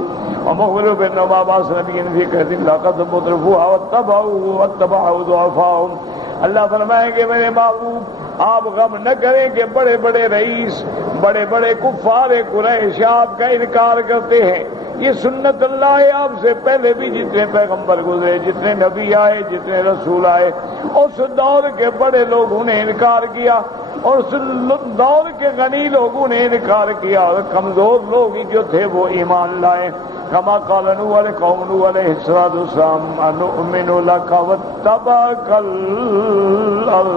وَمُخْبِرُ بِأَنَّ مَا بَعْثَ نَبِيًّا فِي قَرْيَةٍ إِلَّا قَدْ مُتْرَفُوهَا وَاتَّبَعُوا ضُعَفَاءَهُمْ۔ اللہ فرمائیں گے میرے محبوب آپ غم نہ کریں کہ بڑے بڑے رئیس، بڑے بڑے کفار قریش آپ کا انکار کرتے ہیں۔ یہ سنت اللہ ہے، آپ سے پہلے بھی جتنے پیغمبر گزرے، جتنے نبی آئے، جتنے رسول آئے، اس دور کے بڑے لوگوں نے انکار کیا اور اس دور کے غنی لوگوں نے انکار کیا، اور کمزور لوگ ہی جو تھے وہ ایمان لائے۔ کما قال نوح علیہ قوم نوح علیہ السلام انؤمن لک واتبعک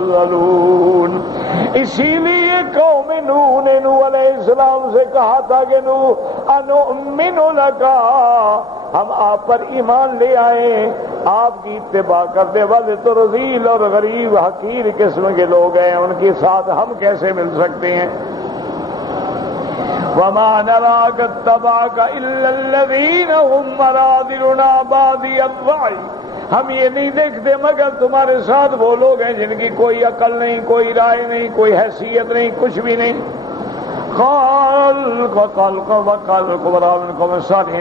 الارذلون۔ اسی لیے قوم نوح نے نوح علیہ السلام سے کہا تھا کہ نوح انؤمن لک، ہم آپ پر ایمان لے آئے، آپ کی اتباع کرنے والے تو رذیل اور غریب حقیر قسم کے لوگ ہیں، ان کے ساتھ ہم کیسے مل سکتے ہیں؟ وَمَا نَرَاكَ اتَّبَعَكَ إِلَّا الَّذِينَ هُمْ أَرَاذِلُنَا بَادِيَ الرَّأْيِ، ہم یہ نہیں دیکھتے مگر تمہارے ساتھ وہ لوگ ہیں جن کی کوئی عقل نہیں، کوئی رائے نہیں، کوئی حیثیت نہیں، کچھ بھی نہیں۔ قال القبراء من قوم صالح،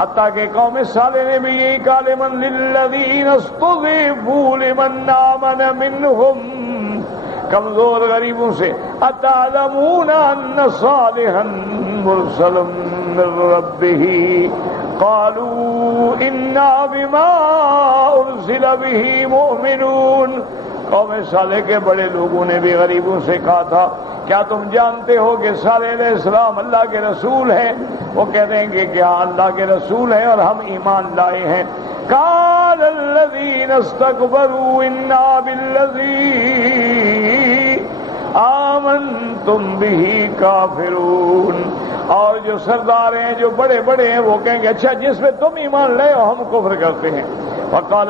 حتیٰ کہ قوم صالح نے بھی یہی کہا لمن للذین استضعفوا لمن آمن منہم، کمزور غریبوں سے، اتعلمون ان صالحا مرسل من ربہ، قالوا انا بما ارسل به مؤمنون۔ قوم صالح کے بڑے لوگوں نے بھی غریبوں سے کہا تھا کیا تم جانتے ہو کہ صالح علیہ السلام اللہ کے رسول ہیں؟ وہ کہہ دیں گے کہ ہاں اللہ کے رسول ہیں اور ہم ایمان لائے ہیں۔ وقال الذين استكبروا إنا بالذي آمنتم به کافرون. اور جو سردار ہیں جو بڑے بڑے ہیں وہ کہیں گے اچھا جس پہ تم ایمان لے ہم کفر کرتے ہیں. وقال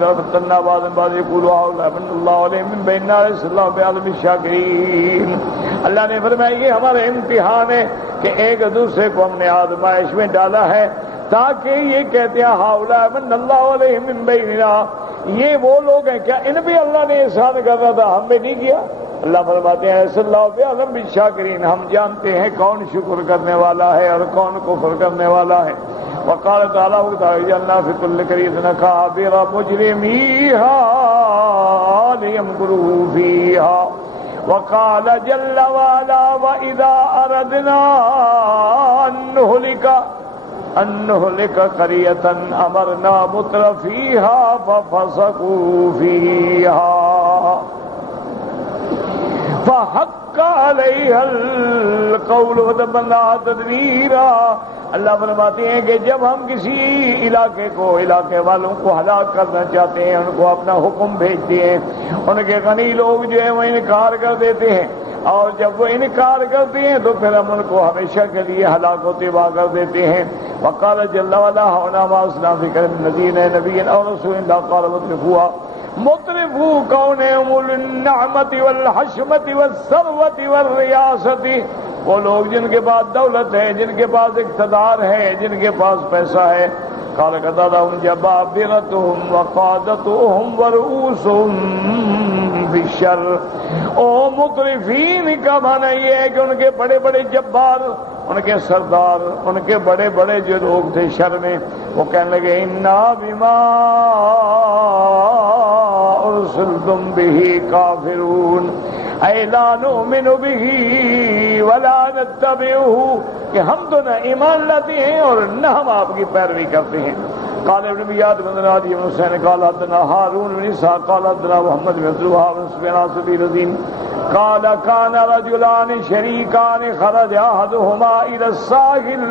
فتنا بعض يقولوا هؤلاء من الله عليهم من بيننا ليس الله بعلم الشاكرين. اللہ نے فرمایا یہ ہمارا امتحان ہے کہ ایک دوسرے کو ہم نے آزمائش میں ڈالا ہے تاکہ یہ کہتے ہیں هؤلاء من الله عليهم من بيننا، یہ وہ لوگ ہیں کیا ان بھی اللہ نے احسان کرنا تھا ہم نے نہیں کیا. اللہ فرماتے ہیں صلی اللہ بعلم بالشاکرین، ہم جانتے ہیں کون شکر کرنے والا ہے اور کون کفر کرنے والا ہے. وقال تعالیٰ وجعلنا في كل قرية أكابر مجرميها ليمكروا فيها. وقال جل وعلا وإذا أردنا أن نهلك قرية أمرنا مترفيها ففسقوا فيها فحق عليها القول ودمرناها تدميرا. اللہ فرماتے ہیں کہ جب ہم کسی علاقے کو علاقے والوں کو ہلاک کرنا چاہتے ہیں ان کو اپنا حکم بھیجتے ہیں ان کے غنی لوگ جو ہیں وہ انکار کر دیتے ہیں اور جب وہ انکار کرتے ہیں تو پھر ہم ان کو ہمیشہ کے لیے ہلاک و تباہ کر دیتے ہیں. وقال جل وعلا ہونا واسنا فکر نذیر نبی اور رسول اللہ قال مطرفو کون ہے اول النعمت والحشمت والثروت والریاست، وہ لوگ جن کے پاس دولت ہے جن کے پاس اقتدار ہے جن کے پاس پیسہ ہے. قال قتادہم جبابرتہم وقادتہم ورؤوسہم بالشر. او مطرفین کا معنی یہ ہے کہ ان کے بڑے بڑے جبار ان کے سردار ان کے بڑے بڑے جو لوگ تھے شر میں وہ کہنے لگے انا بما ارسلتم به کافرون اے لا نؤمن به ولا نتبعه، کہ ہم تو نہ ایمان لاتے ہیں اور نہ ہم آپ کی پیروی کرتے ہیں. قال ابن بیاد بن عدی بن حسین قال حدثنا هارون بن اسحاق قال حدثنا محمد بن عبد الوهاب بن سفيان الصدي الذين قال كان رجلان شريكان خرج احدهما الى الساحل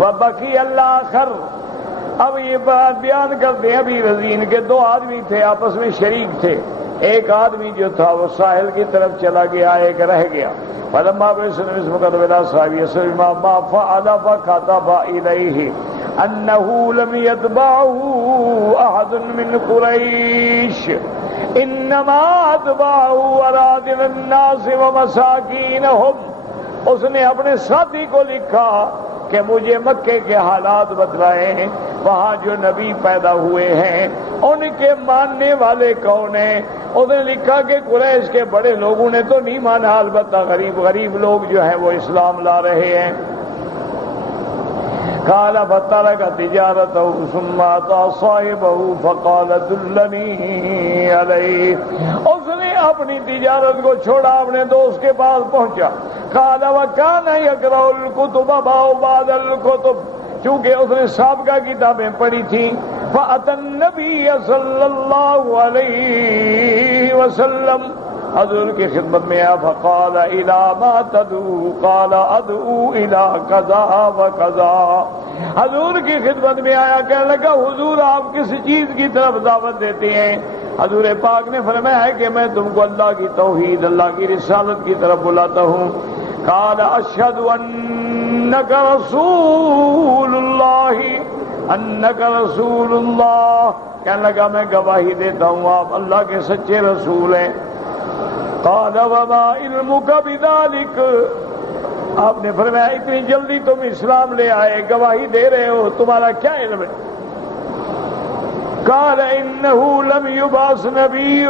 وبقي الاخر. اب یہ بات بیان کرتے ہیں ابھی رضین کے دو آدمی تھے آپس میں شریک تھے، ایک آدمی جو تھا وہ ساحل کی طرف چلا گیا ایک رہ گیا. فلما برسل اسمه الى صاحب يسر ما فعل فكتب اليه انه لم يتبعه احد من قريش انما اتبعه اراذل الناس ومساكينهم. اس نے اپنے ساتھی کو لکھا کہ مجھے مکے کے حالات بتلائے ہیں، وہاں جو نبی پیدا ہوئے ہیں ان کے ماننے والے کون ہیں. اس نے لکھا کہ قریش کے بڑے لوگوں نے تو نہیں مانا، البتہ غریب لوگ جو ہیں وہ اسلام لا رہے ہیں. قال فترك تجارته ثم اتى صاحبه فقال دلني عليه. اس نے اپنی تجارت کو چھوڑا اپنے دوست کے پاس پہنچا. قال وكان يقرأ الكتب بعد الكتب، چونکہ اس نے سابقہ کتابیں پڑھی تھیں. فأتى النبي صلی اللہ علیہ وسلم، حضور کی خدمت میں آیا. فقال الى ما تدعو قال ادعو الى كذا وكذا. حضور کی خدمت میں آیا کہنے لگا حضور آپ کس چیز کی طرف دعوت دیتے ہیں؟ حضور پاک نے فرمایا ہے کہ میں تم کو اللہ کی توحید اللہ کی رسالت کی طرف بلاتا ہوں. قال اشهد انك رسول الله انك رسول اللہ. کہنے لگا میں گواہی دیتا ہوں آپ اللہ کے سچے رسول ہیں. قال وما علمك بذلك. آپ نے فرمایا اتنی جلدی تم اسلام لے آئے گواہی دے رہے ہو تمہارا کیا علم ہے؟ قال انه لم يبعث نبي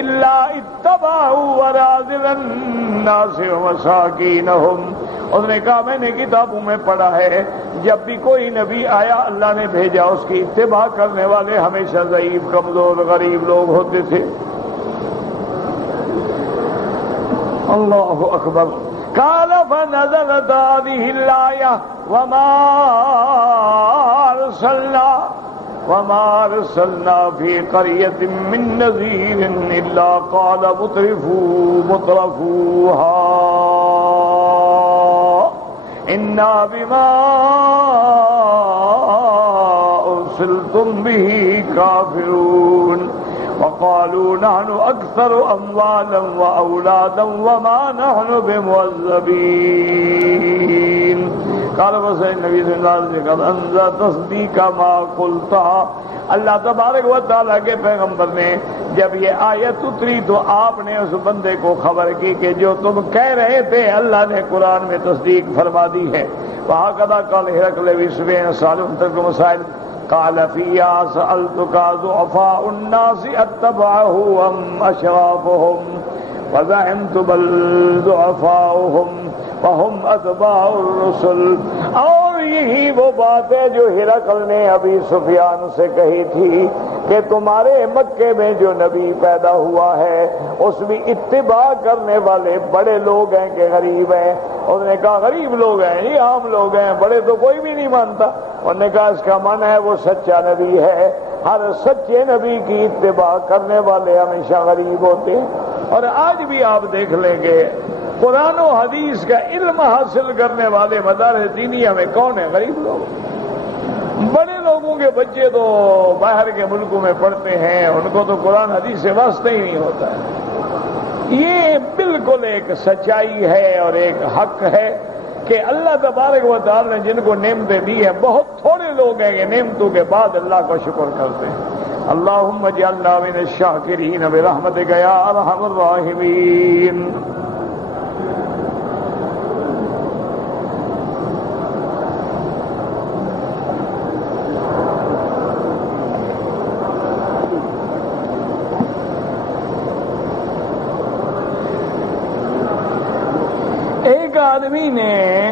الا اتبعوا اراذل الناس ومساكينهم. اس نے کہا میں نے کتابوں میں پڑھا ہے جب بھی کوئی نبی آیا اللہ نے بھیجا اس کی اتباع کرنے والے ہمیشہ ضعیف کمزور غریب لوگ ہوتے تھے. اللہ اکبر. قال فنزلت هذه الآية وما أرسلنا في قرية من نذير إلا قال مترفوها إنا بما أرسلتم كافرون وقالوا نحن أكثر أموالا وأولادا وما نحن بمعذبين قال بس النبی صلی اللہ علیہ وسلم انزا تصدیق ما قلتا اللہ تبارک و تعالیٰ کے پیغمبر نے جب یہ آیت اتری تو آپ نے اس بندے کو خبر کی کہ جو تم کہہ رہے تھے اللہ نے قرآن میں تصدیق فرما دی ہے وہاں قضا قال ہرقل وسبین سالم تک مسائل قال فيها سألتك ضعفاء الناس اتبعه ام اشرافهم وزعمت بل ضعفاؤهم وهم اتباع الرسل اور یہی وہ بات ہے جو ہرقل نے ابی سفیان سے کہی تھی کہ تمہارے مکے میں جو نبی پیدا ہوا ہے اس میں اتباع کرنے والے بڑے لوگ ہیں کہ غریب ہیں انہوں نے کہا غریب لوگ ہیں یہ عام لوگ ہیں بڑے تو کوئی بھی نہیں مانتا انہوں نے کہا اس کا معنی ہے وہ سچا نبی ہے ہر سچے نبی کی اتباع کرنے والے ہمیشہ غریب ہوتے ہیں اور آج بھی آپ دیکھ لیں گے قرآن و حدیث کا علم حاصل کرنے والے مدارس دینیہ میں کون ہیں غریب لوگ بڑے لوگوں کے بچے تو باہر کے ملکوں میں پڑھتے ہیں ان کو تو قرآن حدیث سے واسطہ ہی نہیں ہوتا ہے یہ بالکل ایک سچائی ہے اور ایک حق ہے کہ اللہ تبارک و تعالی نے جن کو نعمتیں دی ہیں بہت تھوڑے لوگ ہیں کہ نعمتوں کے بعد اللہ کا شکر کرتے ہیں اللہم اجعلنا من الشاکرین برحمتک یا ارحم الراحمین آدمی نے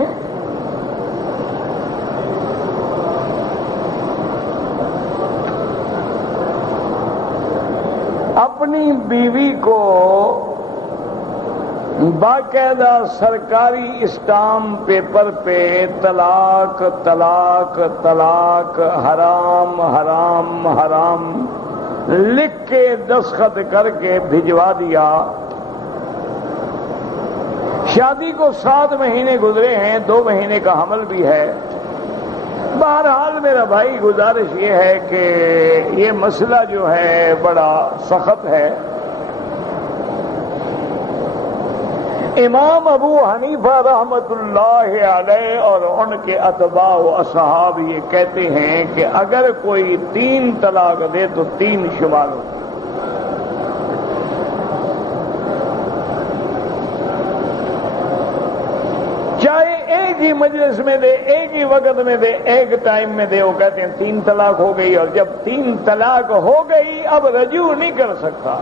اپنی بیوی کو باقاعدہ سرکاری اسٹامپ پیپر پہ طلاق طلاق طلاق حرام حرام حرام لکھ کے دستخط کر کے بھجوا دیا شادی کو 7 مہینے گزرے ہیں 2 مہینے کا حمل بھی ہے بہرحال میرا بھائی گزارش یہ ہے کہ یہ مسئلہ جو ہے بڑا سخت ہے امام ابو حنیفہ رحمت اللہ علیہ اور ان کے اتباع و اصحاب یہ کہتے ہیں کہ اگر کوئی 3 طلاق دے تو 3 شمار ہوتی چاہے ایک ہی مجلس میں دے ایک ہی وقت میں دے ایک ٹائم میں دے وہ کہتے ہیں 3 طلاق ہو گئی اور جب 3 طلاق ہو گئی اب رجوع نہیں کر سکتا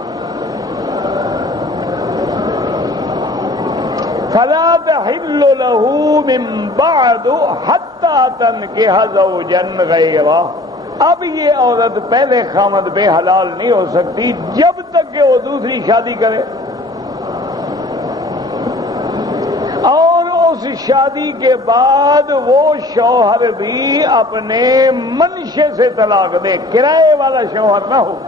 فلا تحل له من بعد حتى تنكح زوجا غيره اب یہ عورت پہلے خامد بے حلال نہیں ہو سکتی جب تک کہ وہ دوسری شادی کرے اور اس شادی کے بعد وہ شوہر بھی اپنے منشے سے طلاق دے کرائے والا شوہر نہ ہو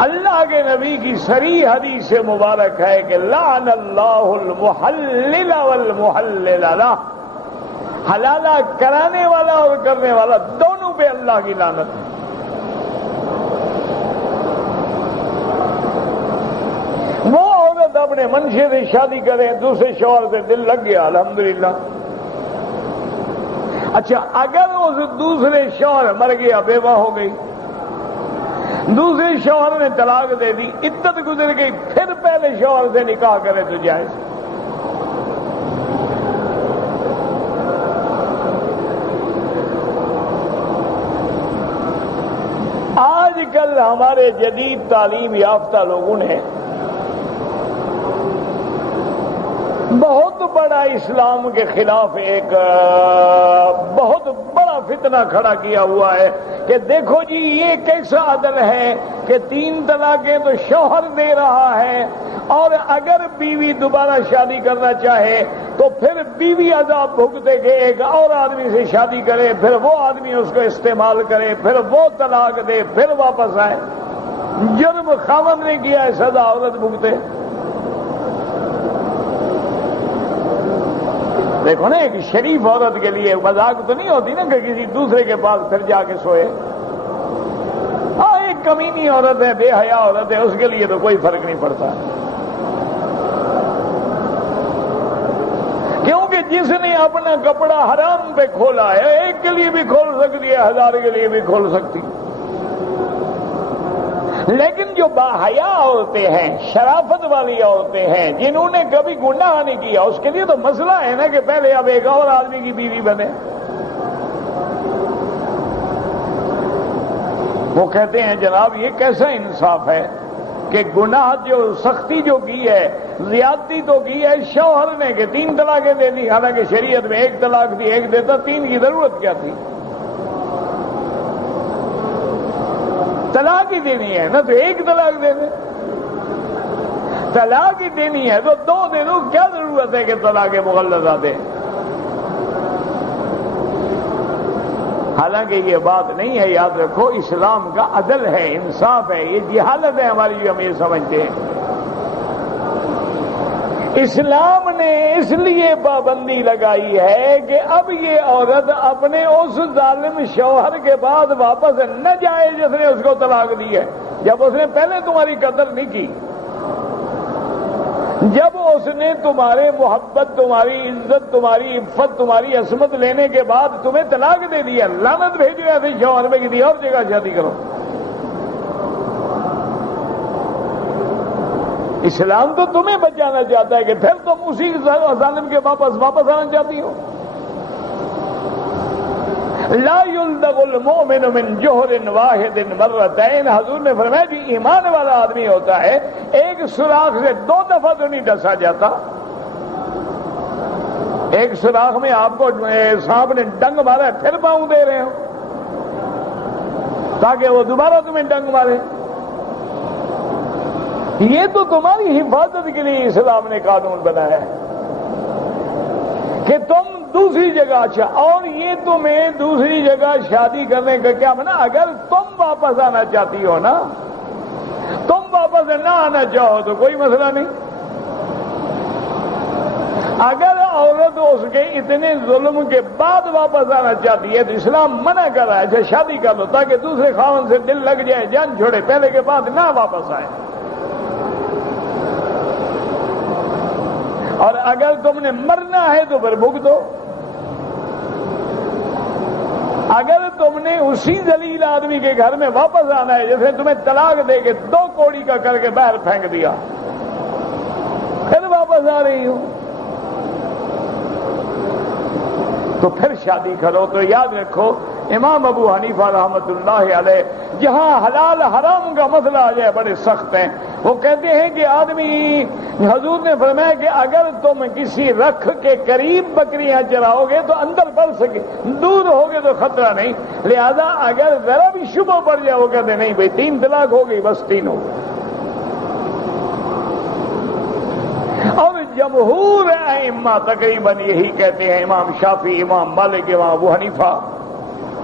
اللہ کے نبی کی صریح حدیث سے مبارک ہے کہ لعن اللہ المحلل والمحلل له حلالہ کرانے والا اور کرنے والا دونوں پہ اللہ کی لعنت ہے وہ عورت اپنے منشے سے شادی کرے دوسرے شوہر سے دل لگ گیا الحمدللہ اچھا اگر اس دوسرے شوہر مر گیا بیوہ ہو گئی دوسرے شوہر نے طلاق دے دی عدت گزر گئی پھر پہلے شوہر سے نکاح کرے تو جائز آج کل ہمارے جدید تعلیم یافتہ لوگوں نے بہت بڑا اسلام کے خلاف ایک بہت بڑا فتنہ کھڑا کیا ہوا ہے کہ دیکھو جی یہ کیسا عدل ہے کہ 3 طلاقیں تو شوہر دے رہا ہے اور اگر بیوی دوبارہ شادی کرنا چاہے تو پھر بیوی عذاب بھگتے کہ ایک اور آدمی سے شادی کرے پھر وہ آدمی اس کو استعمال کرے پھر وہ طلاق دے پھر واپس آئے جرم خاوند نے کیا ہے سزا عورت بھگتے دیکھو نا، ایک شریف عورت کے لیے مذاق تو نہیں ہوتی نا کہ کسی دوسرے کے پاس پھر جا کے سوئے. ہاں ایک کمینی عورت ہے، بے حیا عورت ہے، اس کے لیے تو کوئی فرق نہیں پڑتا، کیونکہ جس نے اپنا کپڑا حرام پہ کھولا ہے، ایک کے لیے بھی کھول سکتی ہے، 1000 کے لیے بھی کھول سکتی. لیکن جو باحیا عورتیں ہیں، شرافت والی عورتیں ہیں، جنہوں نے کبھی گناہ نہیں کیا، اس کے لیے تو مسئلہ ہے نا کہ پہلے اب ایک اور آدمی کی بیوی بنے. وہ کہتے ہیں جناب یہ کیسا انصاف ہے کہ گناہ جو سختی جو کی ہے، زیادتی تو کی ہے شوہر نے کہ 3 طلاقیں دے دی، حالانکہ شریعت میں 1 طلاق دی، 1 دیتا، 3 کی ضرورت کیا تھی؟ طلاق ہی دینی ہے نا تو 1 طلاق دے دے. طلاق ہی دینی ہے تو 2 دے دو، کیا ضرورت ہے کہ طلاق مغلظہ دے؟ حالانکہ یہ بات نہیں ہے، یاد رکھو اسلام کا عدل ہے، انصاف ہے. یہ جہالت ہے ہماری جو ہم یہ سمجھتے ہیں. اسلام نے اس لیے پابندی لگائی ہے کہ اب یہ عورت اپنے اس ظالم شوہر کے بعد واپس نہ جائے جس نے اس کو طلاق دی ہے. جب اس نے پہلے تمہاری قدر نہیں کی، جب اس نے تمہارے محبت، تمہاری عزت، تمہاری عفت، تمہاری عصمت لینے کے بعد تمہیں طلاق دے دیا، لعنت بھیجو ایسے شوہر میں کسی اور جگہ شادی کرو. اسلام تو تمہیں بچانا چاہتا ہے کہ پھر تم اسی ظالم کے واپس آنا چاہتی ہو. لا يلدغ المؤمن من جوہر واحد مرتين. حضور نے فرمایا کہ ایمان والا آدمی ہوتا ہے ایک سوراخ سے 2 دفعہ تو نہیں ڈسا جاتا. ایک سوراخ میں آپ کو سانپ نے ڈنگ مارا ہے، پھر پاؤں دے رہے ہو تاکہ وہ دوبارہ تمہیں ڈنگ مارے. یہ تو تمہاری حفاظت کے لیے اسلام نے قانون بنایا ہے کہ تم دوسری جگہ اور یہ تمہیں دوسری جگہ شادی کرنے کا کیا منا؟ اگر تم واپس آنا چاہتی ہو نا، تم واپس نہ آنا چاہو تو کوئی مسئلہ نہیں. اگر عورت اس کے اتنے ظلم کے بعد واپس آنا چاہتی ہے تو اسلام منع کر رہا ہے اچھا شادی کر لو تاکہ دوسرے خاوند سے دل لگ جائے، جان چھوڑے، پہلے کے بعد نہ واپس آئے. اور اگر تم نے مرنا ہے تو پھر بھگتو. اگر تم نے اسی ذلیل آدمی کے گھر میں واپس آنا ہے جیسے تمہیں طلاق دے کے 2 کوڑی کا کر کے باہر پھینک دیا، پھر واپس آ رہی ہو تو پھر شادی کرو. تو یاد رکھو امام ابو حنیفہ رحمۃ اللہ علیہ جہاں حلال حرام کا مسئلہ آ جائے بڑے سخت ہیں. وہ کہتے ہیں کہ آدمی، حضور نے فرمایا کہ اگر تم کسی رکھ کے قریب بکریاں چراؤ گے تو اندر بڑھ سکے، دور ہوگے تو خطرہ نہیں، لہذا اگر ذرا بھی شبہ پڑ جائے وہ کہتے نہیں بھائی 3 طلاق ہو گئی، بس 3 ہو گئی. اور جمہور ائمہ تقریباً یہی کہتے ہیں، امام شافعی، امام مالک، امام ابو حنیفہ،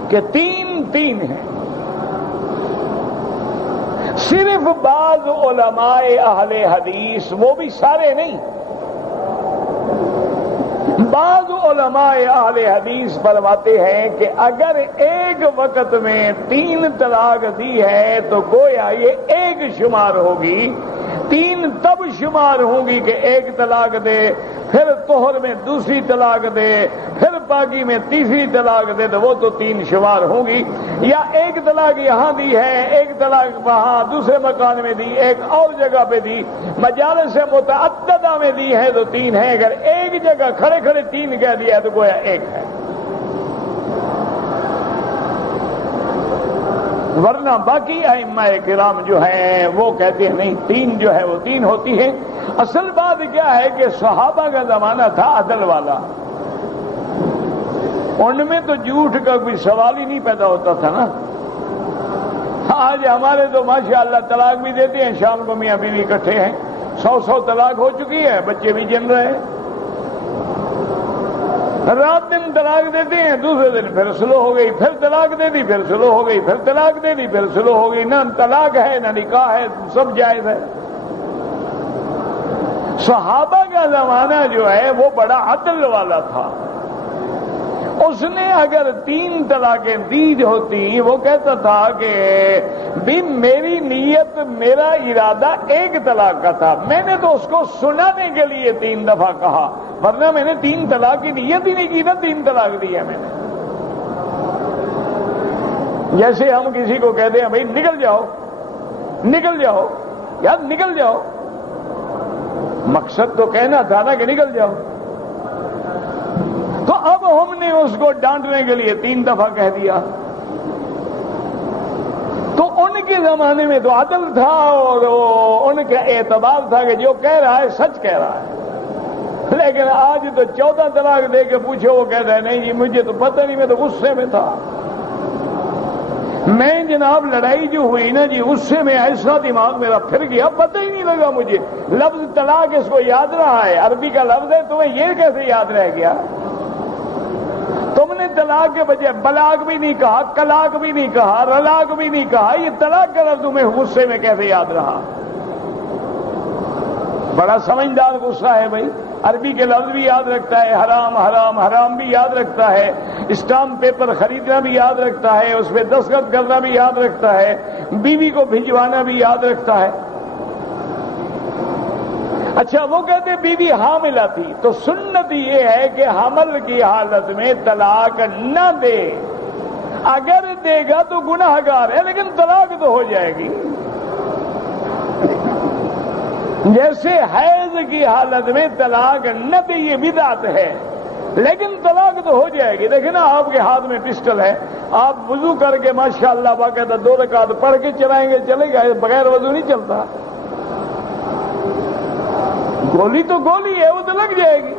کہ 3 ہیں. صرف بعض علماء اہل حدیث، وہ بھی سارے نہیں، بعض علماء اہل حدیث فرماتے ہیں کہ اگر ایک وقت میں 3 طلاق دی ہے تو گویا یہ 1 شمار ہوگی. 3 تب شمار ہوں گی کہ 1 طلاق دے، پھر طہر میں دوسری طلاق دے، پھر باقی میں تیسری طلاق دے تو وہ تو 3 شمار ہوں گی. یا 1 طلاق یہاں دی ہے، 1 طلاق وہاں دوسرے مکان میں دی، 1 اور جگہ پہ دی، مجالس متعددہ میں دی ہے تو 3 ہے. اگر ایک جگہ کھڑے کھڑے 3 کہہ دیا ہے تو گویا 1 ہے. ورنہ باقی ائمہ کرام جو ہیں وہ کہتے ہیں نہیں، 3 جو ہے وہ 3 ہوتی ہے. اصل بات کیا ہے کہ صحابہ کا زمانہ تھا عدل والا، ان میں تو جھوٹ کا کوئی سوال ہی نہیں پیدا ہوتا تھا نا. آج ہمارے تو ماشاءاللہ طلاق بھی دیتے ہیں، شام کو میاں بیوی اکٹھے ہیں، 100 طلاق ہو چکی ہے، بچے بھی جن رہے ہیں. رات دن طلاق دیتے ہیں، دوسرے دن پھر سلو ہو گئی، پھر طلاق دے دی، پھر سلو ہو گئی، پھر طلاق دے دی، پھر سلو ہو گئی. نہ طلاق ہے نہ نکاح ہے، سب جائز ہے. صحابہ کا زمانہ جو ہے وہ بڑا عدل والا تھا. اس نے اگر 3 طلاقیں دی ہوتی، وہ کہتا تھا کہ بھی میری نیت، میرا ارادہ 1 طلاق کا تھا، میں نے تو اس کو سنانے کے لیے 3 دفعہ کہا، ورنہ میں نے 3 طلاق کی نیت ہی نہیں کی نا. 3 طلاق دی ہے میں نے. جیسے ہم کسی کو کہتے ہیں بھائی نکل جاؤ، نکل جاؤ یار، نکل جاؤ، مقصد تو کہنا تھا نا کہ نکل جاؤ. تو اب ہم نے اس کو ڈانٹنے کے لیے 3 دفعہ کہہ دیا. تو ان کے زمانے میں تو عدل تھا اور ان کا اعتبار تھا کہ جو کہہ رہا ہے سچ کہہ رہا ہے. لیکن آج تو 14 طلاق دے کے پوچھو، وہ کہتا ہے نہیں جی مجھے تو پتہ نہیں، میں تو غصے میں تھا. میں جناب لڑائی جو ہوئی نا جی، اس سے میں ایسا دماغ میرا پھر گیا، پتہ ہی نہیں لگا مجھے. لفظ طلاق اس کو یاد رہا ہے، عربی کا لفظ ہے، تمہیں یہ کیسے یاد رہ گیا؟ تم نے طلاق کے بجائے بلاغ بھی نہیں کہا، کلاق بھی نہیں کہا، رلاق بھی نہیں کہا، یہ طلاق کا لفظ تمہیں غصے میں کیسے یاد رہا؟ بڑا سمجھدار غصہ ہے بھائی. عربی کے لفظ بھی یاد رکھتا ہے، حرام حرام حرام بھی یاد رکھتا ہے، اسٹامپ پیپر خریدنا بھی یاد رکھتا ہے، اس پہ دستخط کرنا بھی یاد رکھتا ہے، بیوی کو بھجوانا بھی یاد رکھتا ہے. اچھا وہ کہتے بیوی حاملہ تھی، تو سنت یہ ہے کہ حمل کی حالت میں طلاق نہ دے. اگر دے گا تو گناہ گار ہے، لیکن طلاق تو ہو جائے گی. جیسے حیض کی حالت میں طلاق نہ دے، یہ بدعت ہے، لیکن طلاق تو ہو جائے گی. دیکھیں نا آپ کے ہاتھ میں پسٹل ہے، آپ وضو کر کے ماشاءاللہ باقاعدہ 2 رکعت پڑھ کے چلائیں گے، چلے گا، بغیر وضو نہیں چلتا. گولی تو گولی ہے، وہ تو لگ جائے گی.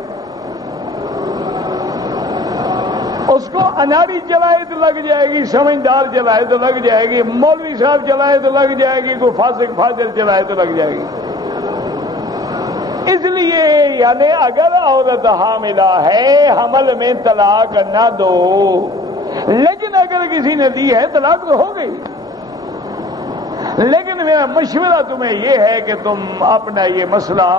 اس کو اناڑی چلائے تو لگ جائے گی، سمجھدار چلائے تو لگ جائے گی، مولوی صاحب چلائے تو لگ جائے گی، کوئی فاسق فاضل چلائے تو لگ جائے گی. اس لیے یعنی اگر عورت حاملہ ہے، حمل میں طلاق نہ دو. لیکن اگر کسی نے دی ہے طلاق تو ہو گئی. لیکن میرا مشورہ تمہیں یہ ہے کہ تم اپنا یہ مسئلہ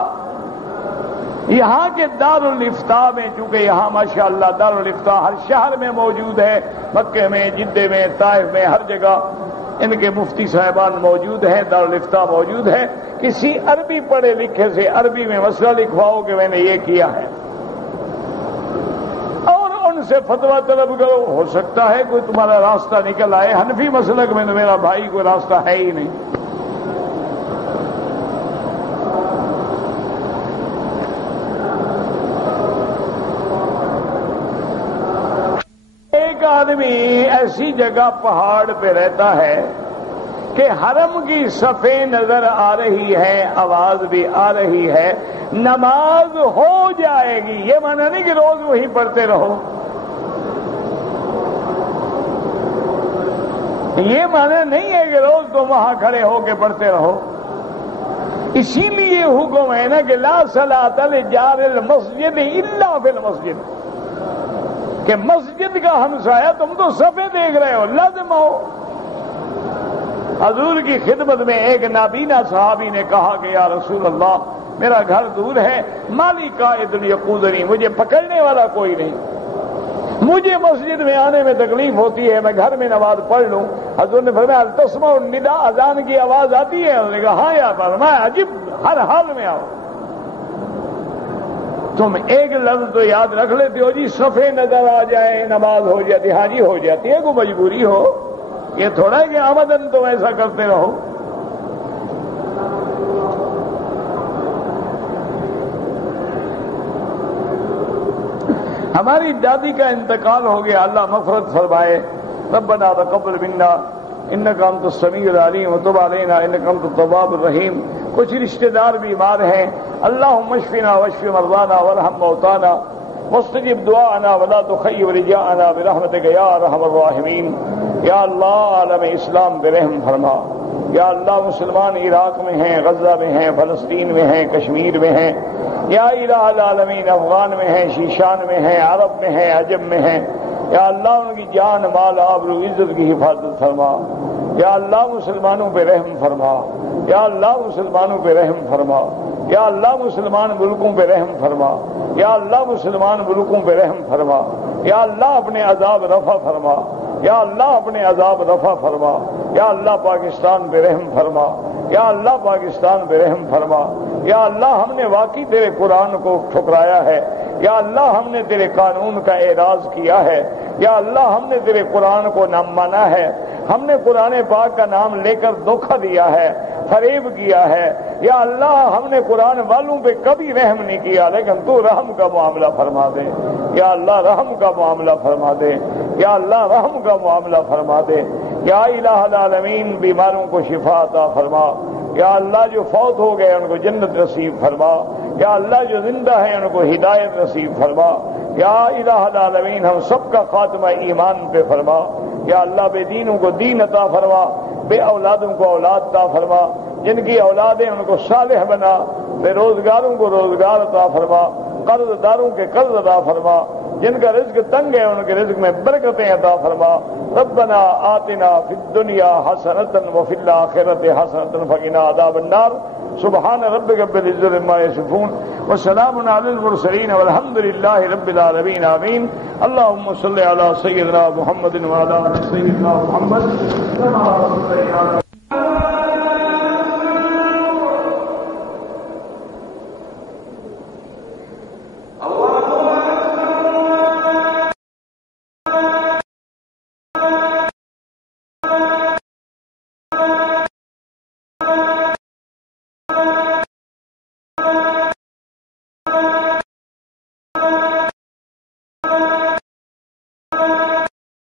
یہاں کے دارالافتاء میں، چونکہ یہاں ماشاءاللہ دارالافتاء ہر شہر میں موجود ہے، مکے میں، جدے میں، طائف میں، ہر جگہ ان کے مفتی صاحبان موجود ہیں، دارالافتاء موجود ہے. کسی عربی پڑھے لکھے سے عربی میں مسئلہ لکھواؤ کہ میں نے یہ کیا ہے، اور ان سے فتویٰ طلب کرو. ہو سکتا ہے کوئی تمہارا راستہ نکل آئے. حنفی مسلک میں تو میرا بھائی کوئی راستہ ہے ہی نہیں. ایک آدمی ایسی جگہ پہاڑ پہ رہتا ہے کہ حرم کی صفیں نظر آ رہی ہے، آواز بھی آ رہی ہے، نماز ہو جائے گی. یہ معنی نہیں کہ روز وہی پڑھتے رہو، یہ معنی نہیں ہے کہ روز تم وہاں کھڑے ہو کے پڑھتے رہو. اسی لیے حکم ہے نا کہ لا صلاۃ لجار المسجد الا فی المسجد، کہ مسجد کا ہمسایہ تم تو صفیں دیکھ رہے ہو، لازم ہو. حضور کی خدمت میں ایک نابینا صحابی نے کہا کہ یا رسول اللہ میرا گھر دور ہے، مالی قائد یقودنی، مجھے پکڑنے والا کوئی نہیں، مجھے مسجد میں آنے میں تکلیف ہوتی ہے، میں گھر میں نماز پڑھ لوں. حضور نے فرمایا تسمع النداء، اذان کی آواز آتی ہے؟ انہوں نے کہا ہاں یا فرمایا عجب، ہر حال میں آؤ. تم ایک لفظ تو یاد رکھ لیتے ہو جی، صفیں نظر آ جائیں نماز ہو جاتی. ہاں جی ہو جاتی ہے، کوئی مجبوری ہو، یہ تھوڑا ہے کہ آمدن تم ایسا کرتے رہو. ہماری دادی کا انتقال ہو گیا، اللہ مغفرت فرمائے. ربنا تقبل منا انک انت السمیع العلیم وتب علینا انک انت التواب الرحیم. کچھ رشتہ دار بیمار ہیں، اللہم اشفنا واشف مرضانا وارحم موتانا واستجب دعاءنا ولا تخيب رجاءنا برحمتك یا ارحم الراحمین. یا اللہ عالم اسلام پہ رحم فرما. یا اللہ مسلمان عراق میں ہیں، غزہ میں ہیں، فلسطین میں ہیں، کشمیر میں ہیں، یا الہ العالمین افغان میں ہیں، شیشان میں ہیں، عرب میں ہیں، عجم میں ہیں. یا اللہ ان کی جان مال آبرو عزت کی حفاظت فرما. یا اللہ مسلمانوں پہ رحم فرما. یا اللہ مسلمانوں پہ رحم فرما. یا اللہ مسلمان ملکوں پہ رحم فرما، یا اللہ مسلمان ملکوں پہ رحم فرما، یا اللہ اپنے عذاب رفع فرما، یا اللہ اپنے عذاب رفع فرما، یا اللہ پاکستان پہ رحم فرما، یا اللہ پاکستان پہ رحم فرما، یا اللہ ہم نے واقعی تیرے قرآن کو ٹھکرایا ہے، یا اللہ ہم نے تیرے قانون کا اعراض کیا ہے، یا اللہ ہم نے تیرے قرآن کو نہ مانا ہے، ہم نے قرآن پاک کا نام لے کر دھوکہ دیا ہے، فریب کیا ہے، یا اللہ ہم نے قرآن والوں پہ کبھی رحم نہیں کیا، لیکن تو رحم کا معاملہ فرما دے، یا اللہ رحم کا معاملہ فرما دے، یا اللہ رحم کا معاملہ فرما دے، یا الہ العالمین بیماروں کو شفا عطا فرما، یا اللہ جو فوت ہو گئے ان کو جنت نصیب فرما، یا اللہ جو زندہ ہیں ان کو ہدایت نصیب فرما، یا الہ العالمین ہم سب کا خاتمہ ایمان پہ فرما، یا اللہ بے دینوں کو دین عطا فرما، بے اولادوں کو اولاد عطا فرما، جن کی اولادیں ان کو صالح بنا، بے روزگاروں کو روزگار عطا فرما، قرض داروں کے قرض عطا فرما، جن کا رزق تنگ ہے ان کے رزق میں برکتیں عطا فرما، ربنا آتنا فی الدنیا حسنۃ وفی الآخرۃ حسنۃ وقنا عذاب النار، سبحان ربک رب العزۃ عما یصفون وسلام علی المرسلین والحمد للہ رب العالمین آمین۔ اللهم صل علی سیدنا محمد وعلی آل سیدنا محمد کما صلیت علی